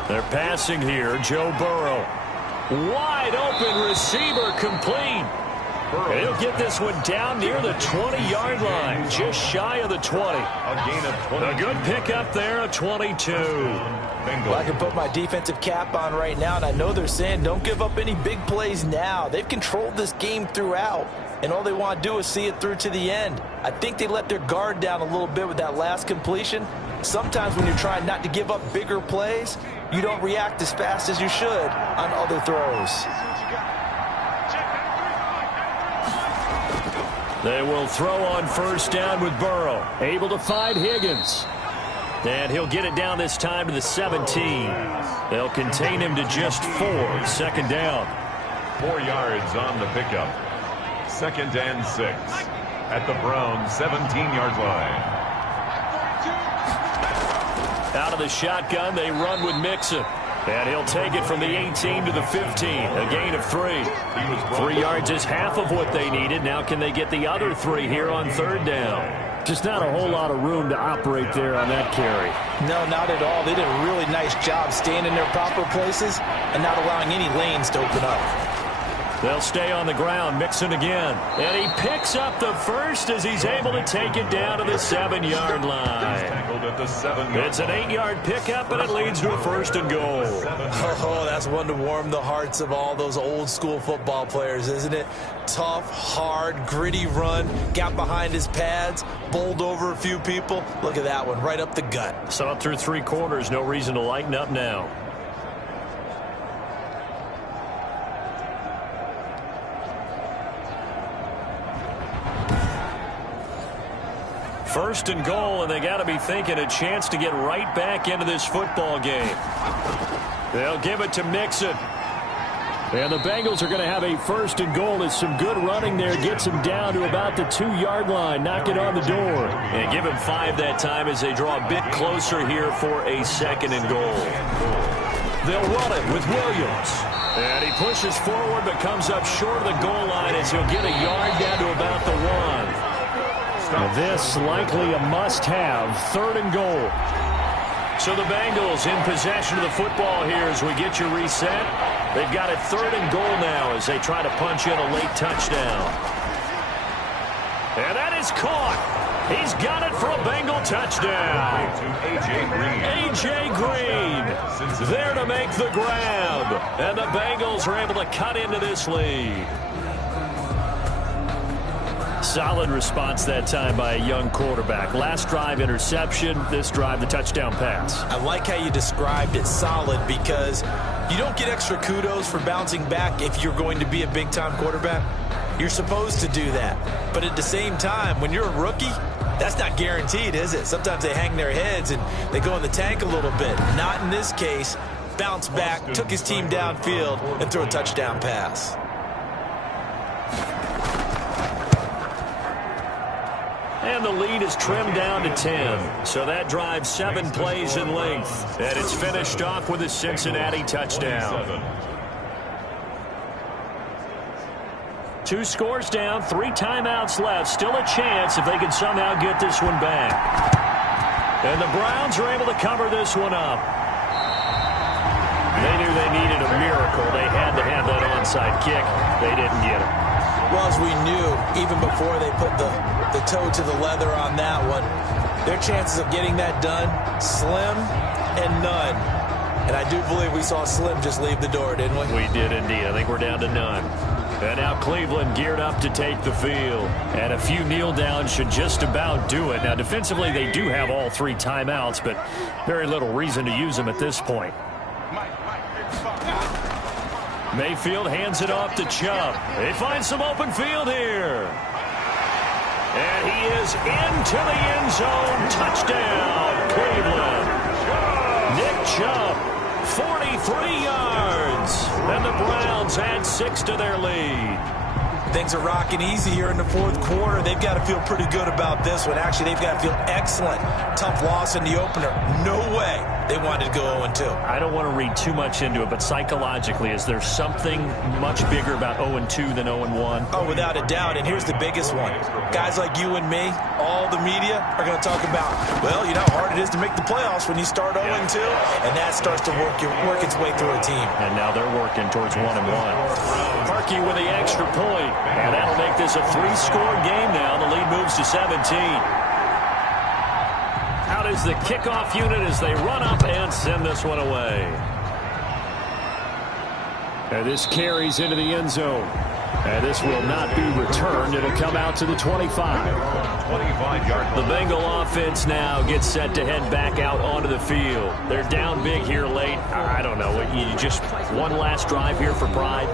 They're passing here, Joe Burrow. Wide open receiver complete. He'll get this one down near the 20-yard line, just shy of the 20. A gain of 20. A good pickup there, a 22. Well, I can put my defensive cap on right now, and I know they're saying don't give up any big plays now. They've controlled this game throughout, and all they want to do is see it through to the end. I think they let their guard down a little bit with that last completion. Sometimes when you're trying not to give up bigger plays, you don't react as fast as you should on other throws. They will throw on 1st down with Burrow. Able to find Higgins. And he'll get it down this time to the 17. They'll contain him to just 4. 2nd down. 4 yards on the pickup. 2nd and 6 at the Browns 17-yard line. Out of the shotgun, they run with Mixon. And he'll take it from the 18 to the 15. A gain of 3. 3 yards is half of what they needed. Now can they get the other 3 here on 3rd down? Just not a whole lot of room to operate there on that carry. No, not at all. They did a really nice job staying in their proper places and not allowing any lanes to open up. They'll stay on the ground, Mixon again. And he picks up the first as he's able to take it down to the 7-yard line. It's an 8-yard pickup, and it leads to a 1st and goal. Oh, that's one to warm the hearts of all those old-school football players, isn't it? Tough, hard, gritty run, got behind his pads, bowled over a few people. Look at that one, right up the gut. So up through 3 quarters, no reason to lighten up now. First and goal, and they got to be thinking a chance to get right back into this football game. They'll give it to Mixon. And the Bengals are going to have a 1st and goal. It's some good running there. Gets him down to about the 2-yard line. Knock it on the door. And give him 5 that time as they draw a bit closer here for a 2nd and goal. They'll run it with Williams. And he pushes forward but comes up short of the goal line as he'll get a yard down to about the 1. This likely a must-have 3rd and goal. So the Bengals in possession of the football here as we get you reset. They've got it 3rd and goal now as they try to punch in a late touchdown. And that is caught. He's got it for a Bengal touchdown. A.J. Green there to make the grab. And the Bengals are able to cut into this lead. Solid response that time by a young quarterback. Last drive, interception. This drive, the touchdown pass. I like how you described it, solid, because you don't get extra kudos for bouncing back if you're going to be a big-time quarterback. You're supposed to do that. But at the same time, when you're a rookie, that's not guaranteed, is it? Sometimes they hang their heads and they go in the tank a little bit. Not in this case. Bounced back, took his team downfield, and threw a touchdown pass. And the lead is trimmed down to 10. So that drives 7 plays in length. And it's finished off with a Cincinnati touchdown. 2 scores down, 3 timeouts left. Still a chance if they can somehow get this one back. And the Browns are able to cover this one up. They knew they needed a miracle. They had to have that onside kick. They didn't get it. Well, as we knew, even before they put the toe to the leather on that one, their chances of getting that done, slim and none. And I do believe we saw Slim just leave the door, didn't we? We did indeed. I think we're down to none. And now Cleveland geared up to take the field. And a few kneel downs should just about do it. Now, defensively, they do have all 3 timeouts, but very little reason to use them at this point. Mayfield hands it off to Chubb. They find some open field here. And he is into the end zone. Touchdown, Cleveland. Nick Chubb, 43 yards. And the Browns add 6 to their lead. Things are rocking easy here in the 4th quarter. They've got to feel pretty good about this one. Actually, they've got to feel excellent. Tough loss in the opener. No way they wanted to go 0-2. I don't want to read too much into it, but psychologically, is there something much bigger about 0-2 than 0-1? Oh, without a doubt. And here's the biggest one. Guys like you and me, all the media, are going to talk about, well, you know how hard it is to make the playoffs when you start 0-2. And that starts to work its way through a team. And now they're working towards 1-1. Parkey with the extra point. And that'll make this a 3-score game now. The lead moves to 17. Out is the kickoff unit as they run up and send this one away. And this carries into the end zone. And this will not be returned. It'll come out to the 25. The Bengal offense now gets set to head back out onto the field. They're down big here late. I don't know. You just one last drive here for pride.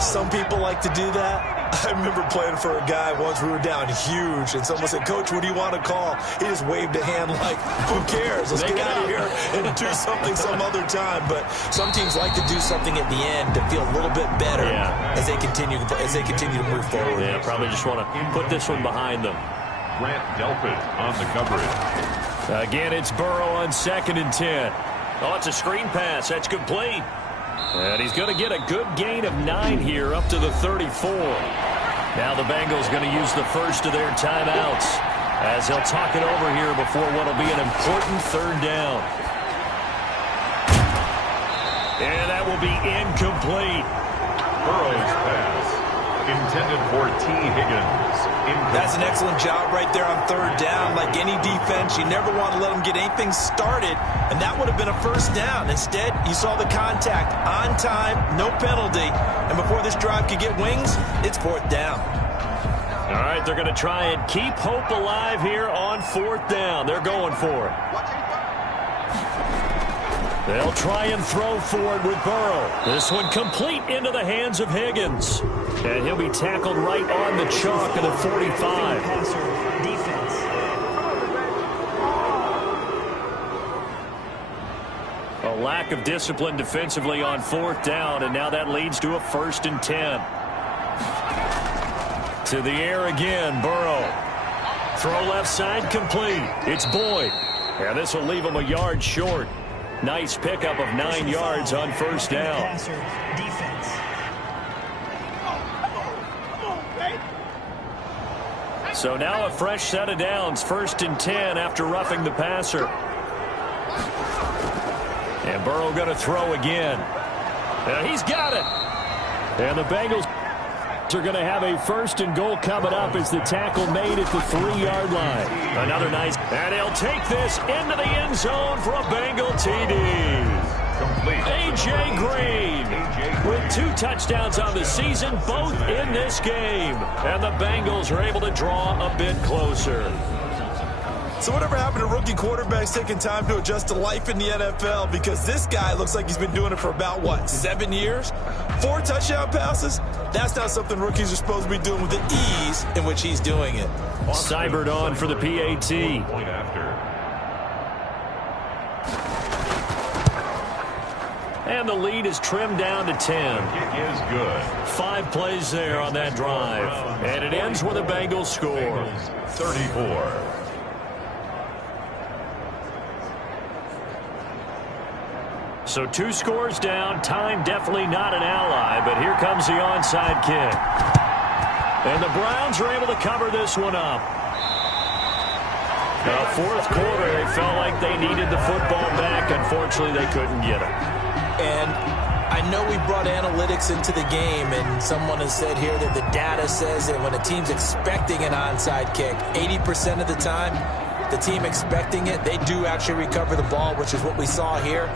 Some people like to do that. I remember playing for a guy once. We were down huge, and someone said, "Coach, what do you want to call?" He just waved a hand like, "Who cares? Let's get out of here and do something some other time." But some teams like to do something at the end to feel a little bit better as they continue to move forward. Yeah, probably just want to put this one behind them. Grant Delpit on the coverage. Again, it's Burrow on 2nd and 10. Oh, it's a screen pass. That's complete. And he's going to get a good gain of 9 here up to the 34. Now the Bengals going to use the first of their timeouts as they'll talk it over here before what will be an important 3rd down. And that will be incomplete. Burrow's pass, intended for T. Higgins. That's an excellent job right there on third down. Like any defense, you never want to let them get anything started, and that would have been a first down. Instead, you saw the contact on time, no penalty, and before this drive could get wings, it's fourth down. All right, they're going to try and keep hope alive here on fourth down. They're going for it. They'll try and throw for it with Burrow. This one complete into the hands of Higgins. And he'll be tackled right on the chalk at the 45. Defense. A lack of discipline defensively on fourth down, and now that leads to a 1st and 10. To the air again, Burrow. Throw left side complete. It's Boyd. And this will leave him a yard short. Nice pickup of 9 yards on first down. Passer, defense. So now a fresh set of downs. 1st and 10 after roughing the passer. And Burrow going to throw again. And he's got it. And the Bengals are going to have a 1st and goal coming up as the tackle made at the 3-yard line. Another nice. And he'll take this into the end zone for a Bengal TD. Complete. A.J. Green with 2 touchdowns on the season, both in this game. And the Bengals are able to draw a bit closer. So whatever happened to rookie quarterbacks taking time to adjust to life in the NFL? Because this guy looks like he's been doing it for about, 7 years? 4 touchdown passes? That's not something rookies are supposed to be doing with the ease in which he's doing it. Seibert on for the PAT. Point after. And the lead is trimmed down to 10. Kick is good. 5 plays there on that drive. And it ends with a Bengals score. 34. So 2 scores down. Time definitely not an ally, but here comes the onside kick. And the Browns are able to cover this one up. The 4th quarter, they felt like they needed the football back. Unfortunately, they couldn't get it. And I know we brought analytics into the game, and someone has said here that the data says that when a team's expecting an onside kick, 80% of the time, the team expecting it, they do actually recover the ball, which is what we saw here.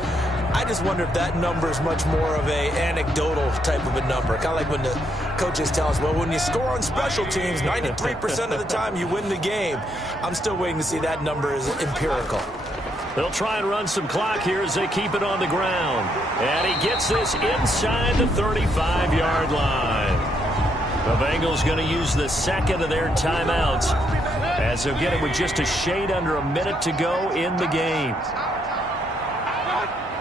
I just wonder if that number is much more of a anecdotal type of a number. Kind of like when the coaches tell us, well, when you score on special teams, 93% of the time you win the game. I'm still waiting to see that number is empirical. They'll try and run some clock here as they keep it on the ground. And he gets this inside the 35-yard line. The Bengals going to use the 2nd of their timeouts as they'll get it with just a shade under a minute to go in the game.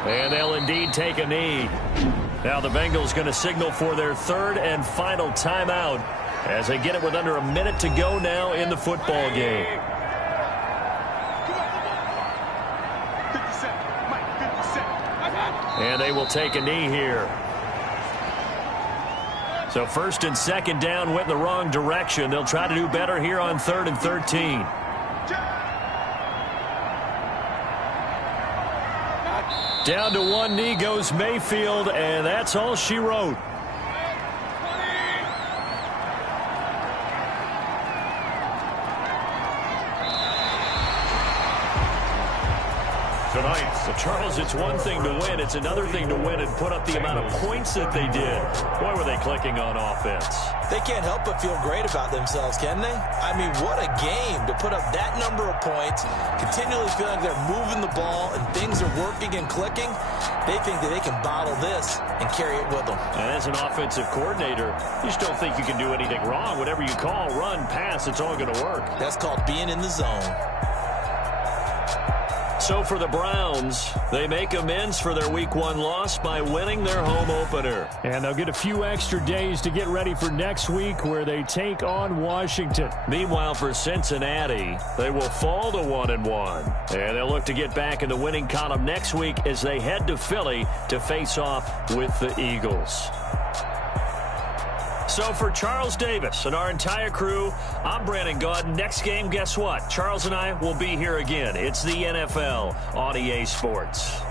And they'll indeed take a knee. Now the Bengals going to signal for their 3rd and final timeout as they get it with under a minute to go now in the football game. And they will take a knee here. So 1st and 2nd down went in the wrong direction. They'll try to do better here on 3rd and 13. Down to 1 knee goes Mayfield, and that's all she wrote. Tonight, Well, Charles, it's one thing to win. It's another thing to win and put up the amount of points that they did. Boy, were they clicking on offense. They can't help but feel great about themselves, can they? I mean, what a game to put up that number of points, continually feeling like they're moving the ball and things are working and clicking. They think that they can bottle this and carry it with them. And as an offensive coordinator, you just don't think you can do anything wrong. Whatever you call, run, pass, it's all going to work. That's called being in the zone. So for the Browns, they make amends for their Week 1 loss by winning their home opener. And they'll get a few extra days to get ready for next week where they take on Washington. Meanwhile, for Cincinnati, they will fall to 1-1. And they'll look to get back in the winning column next week as they head to Philly to face off with the Eagles. So for Charles Davis and our entire crew, I'm Brandon Gaudin. Next game, guess what? Charles and I will be here again. It's the NFL on EA Sports.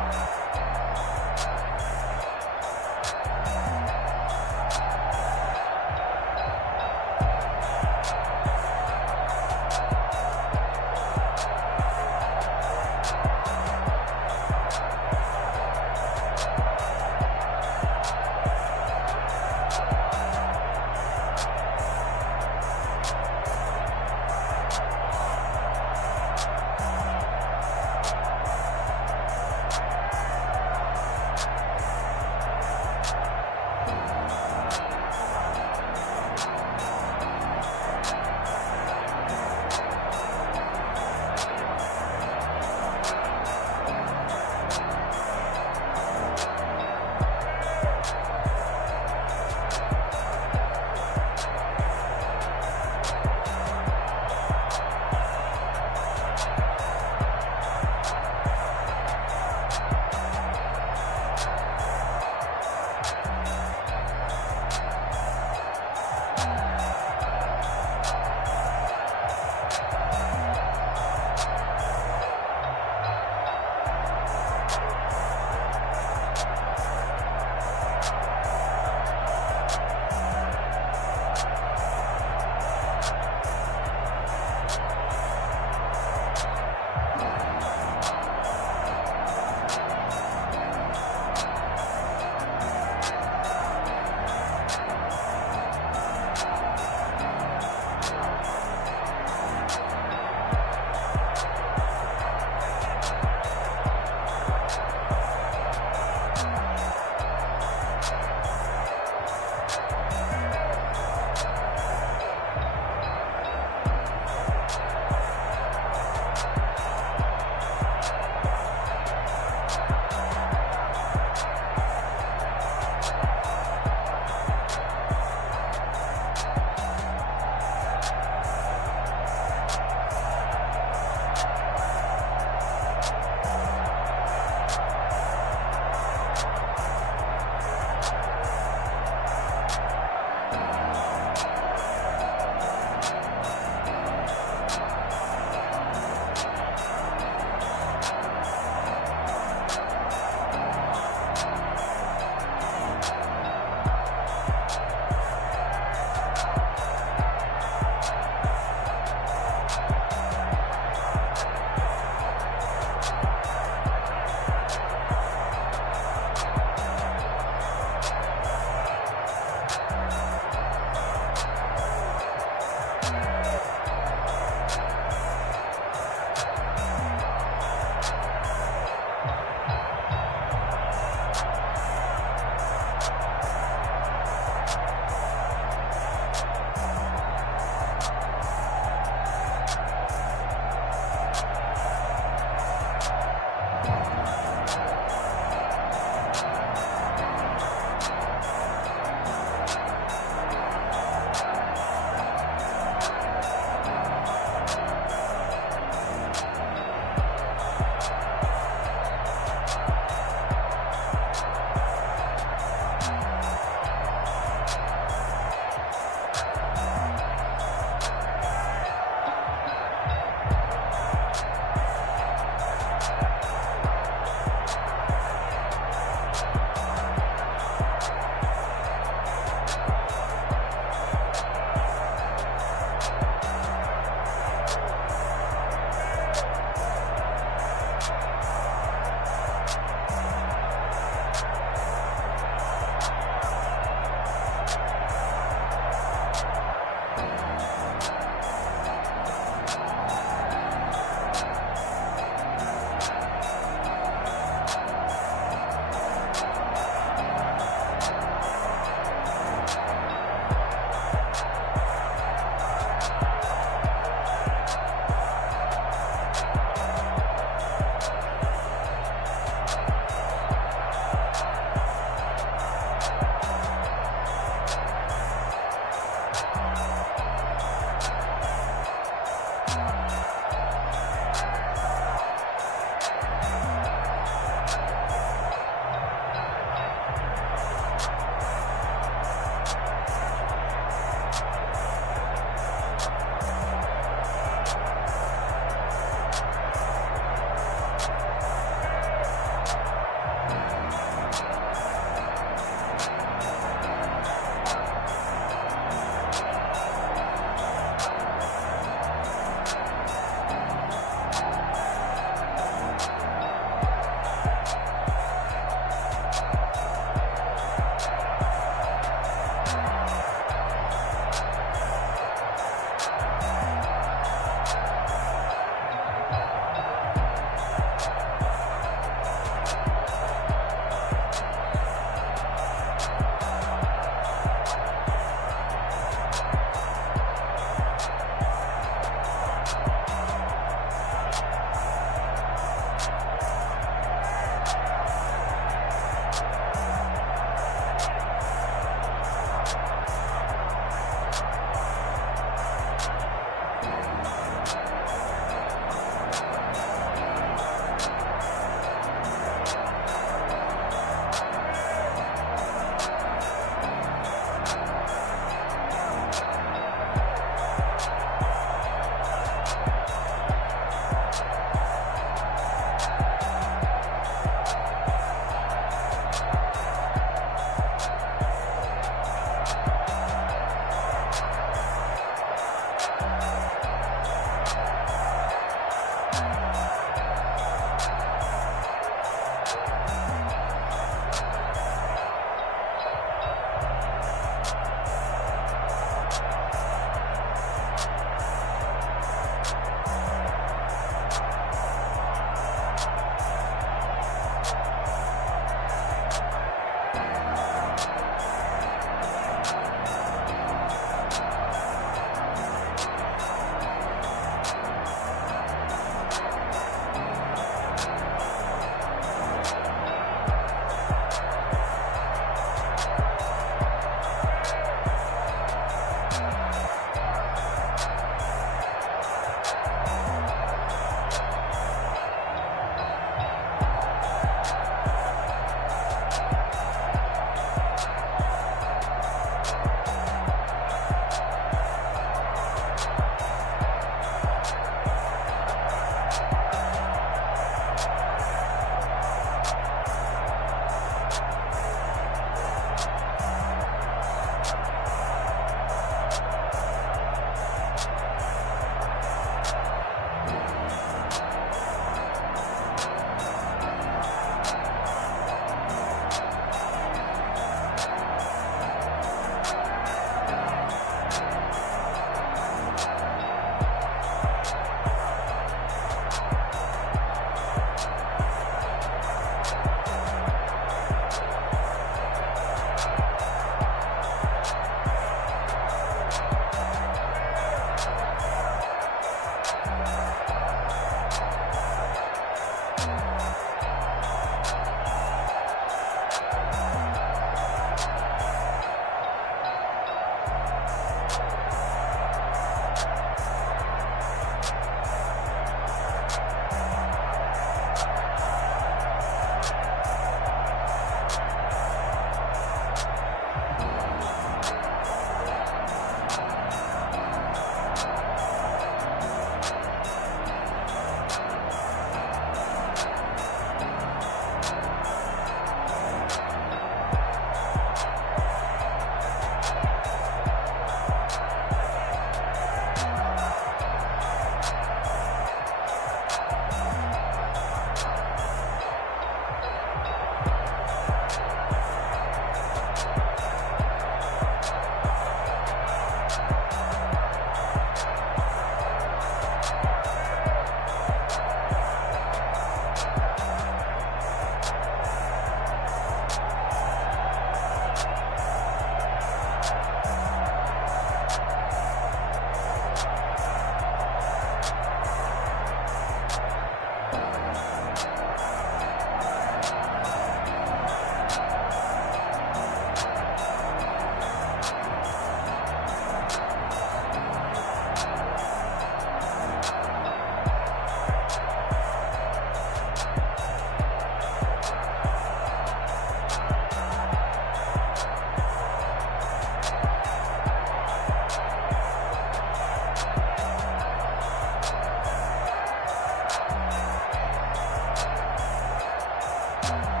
Browns.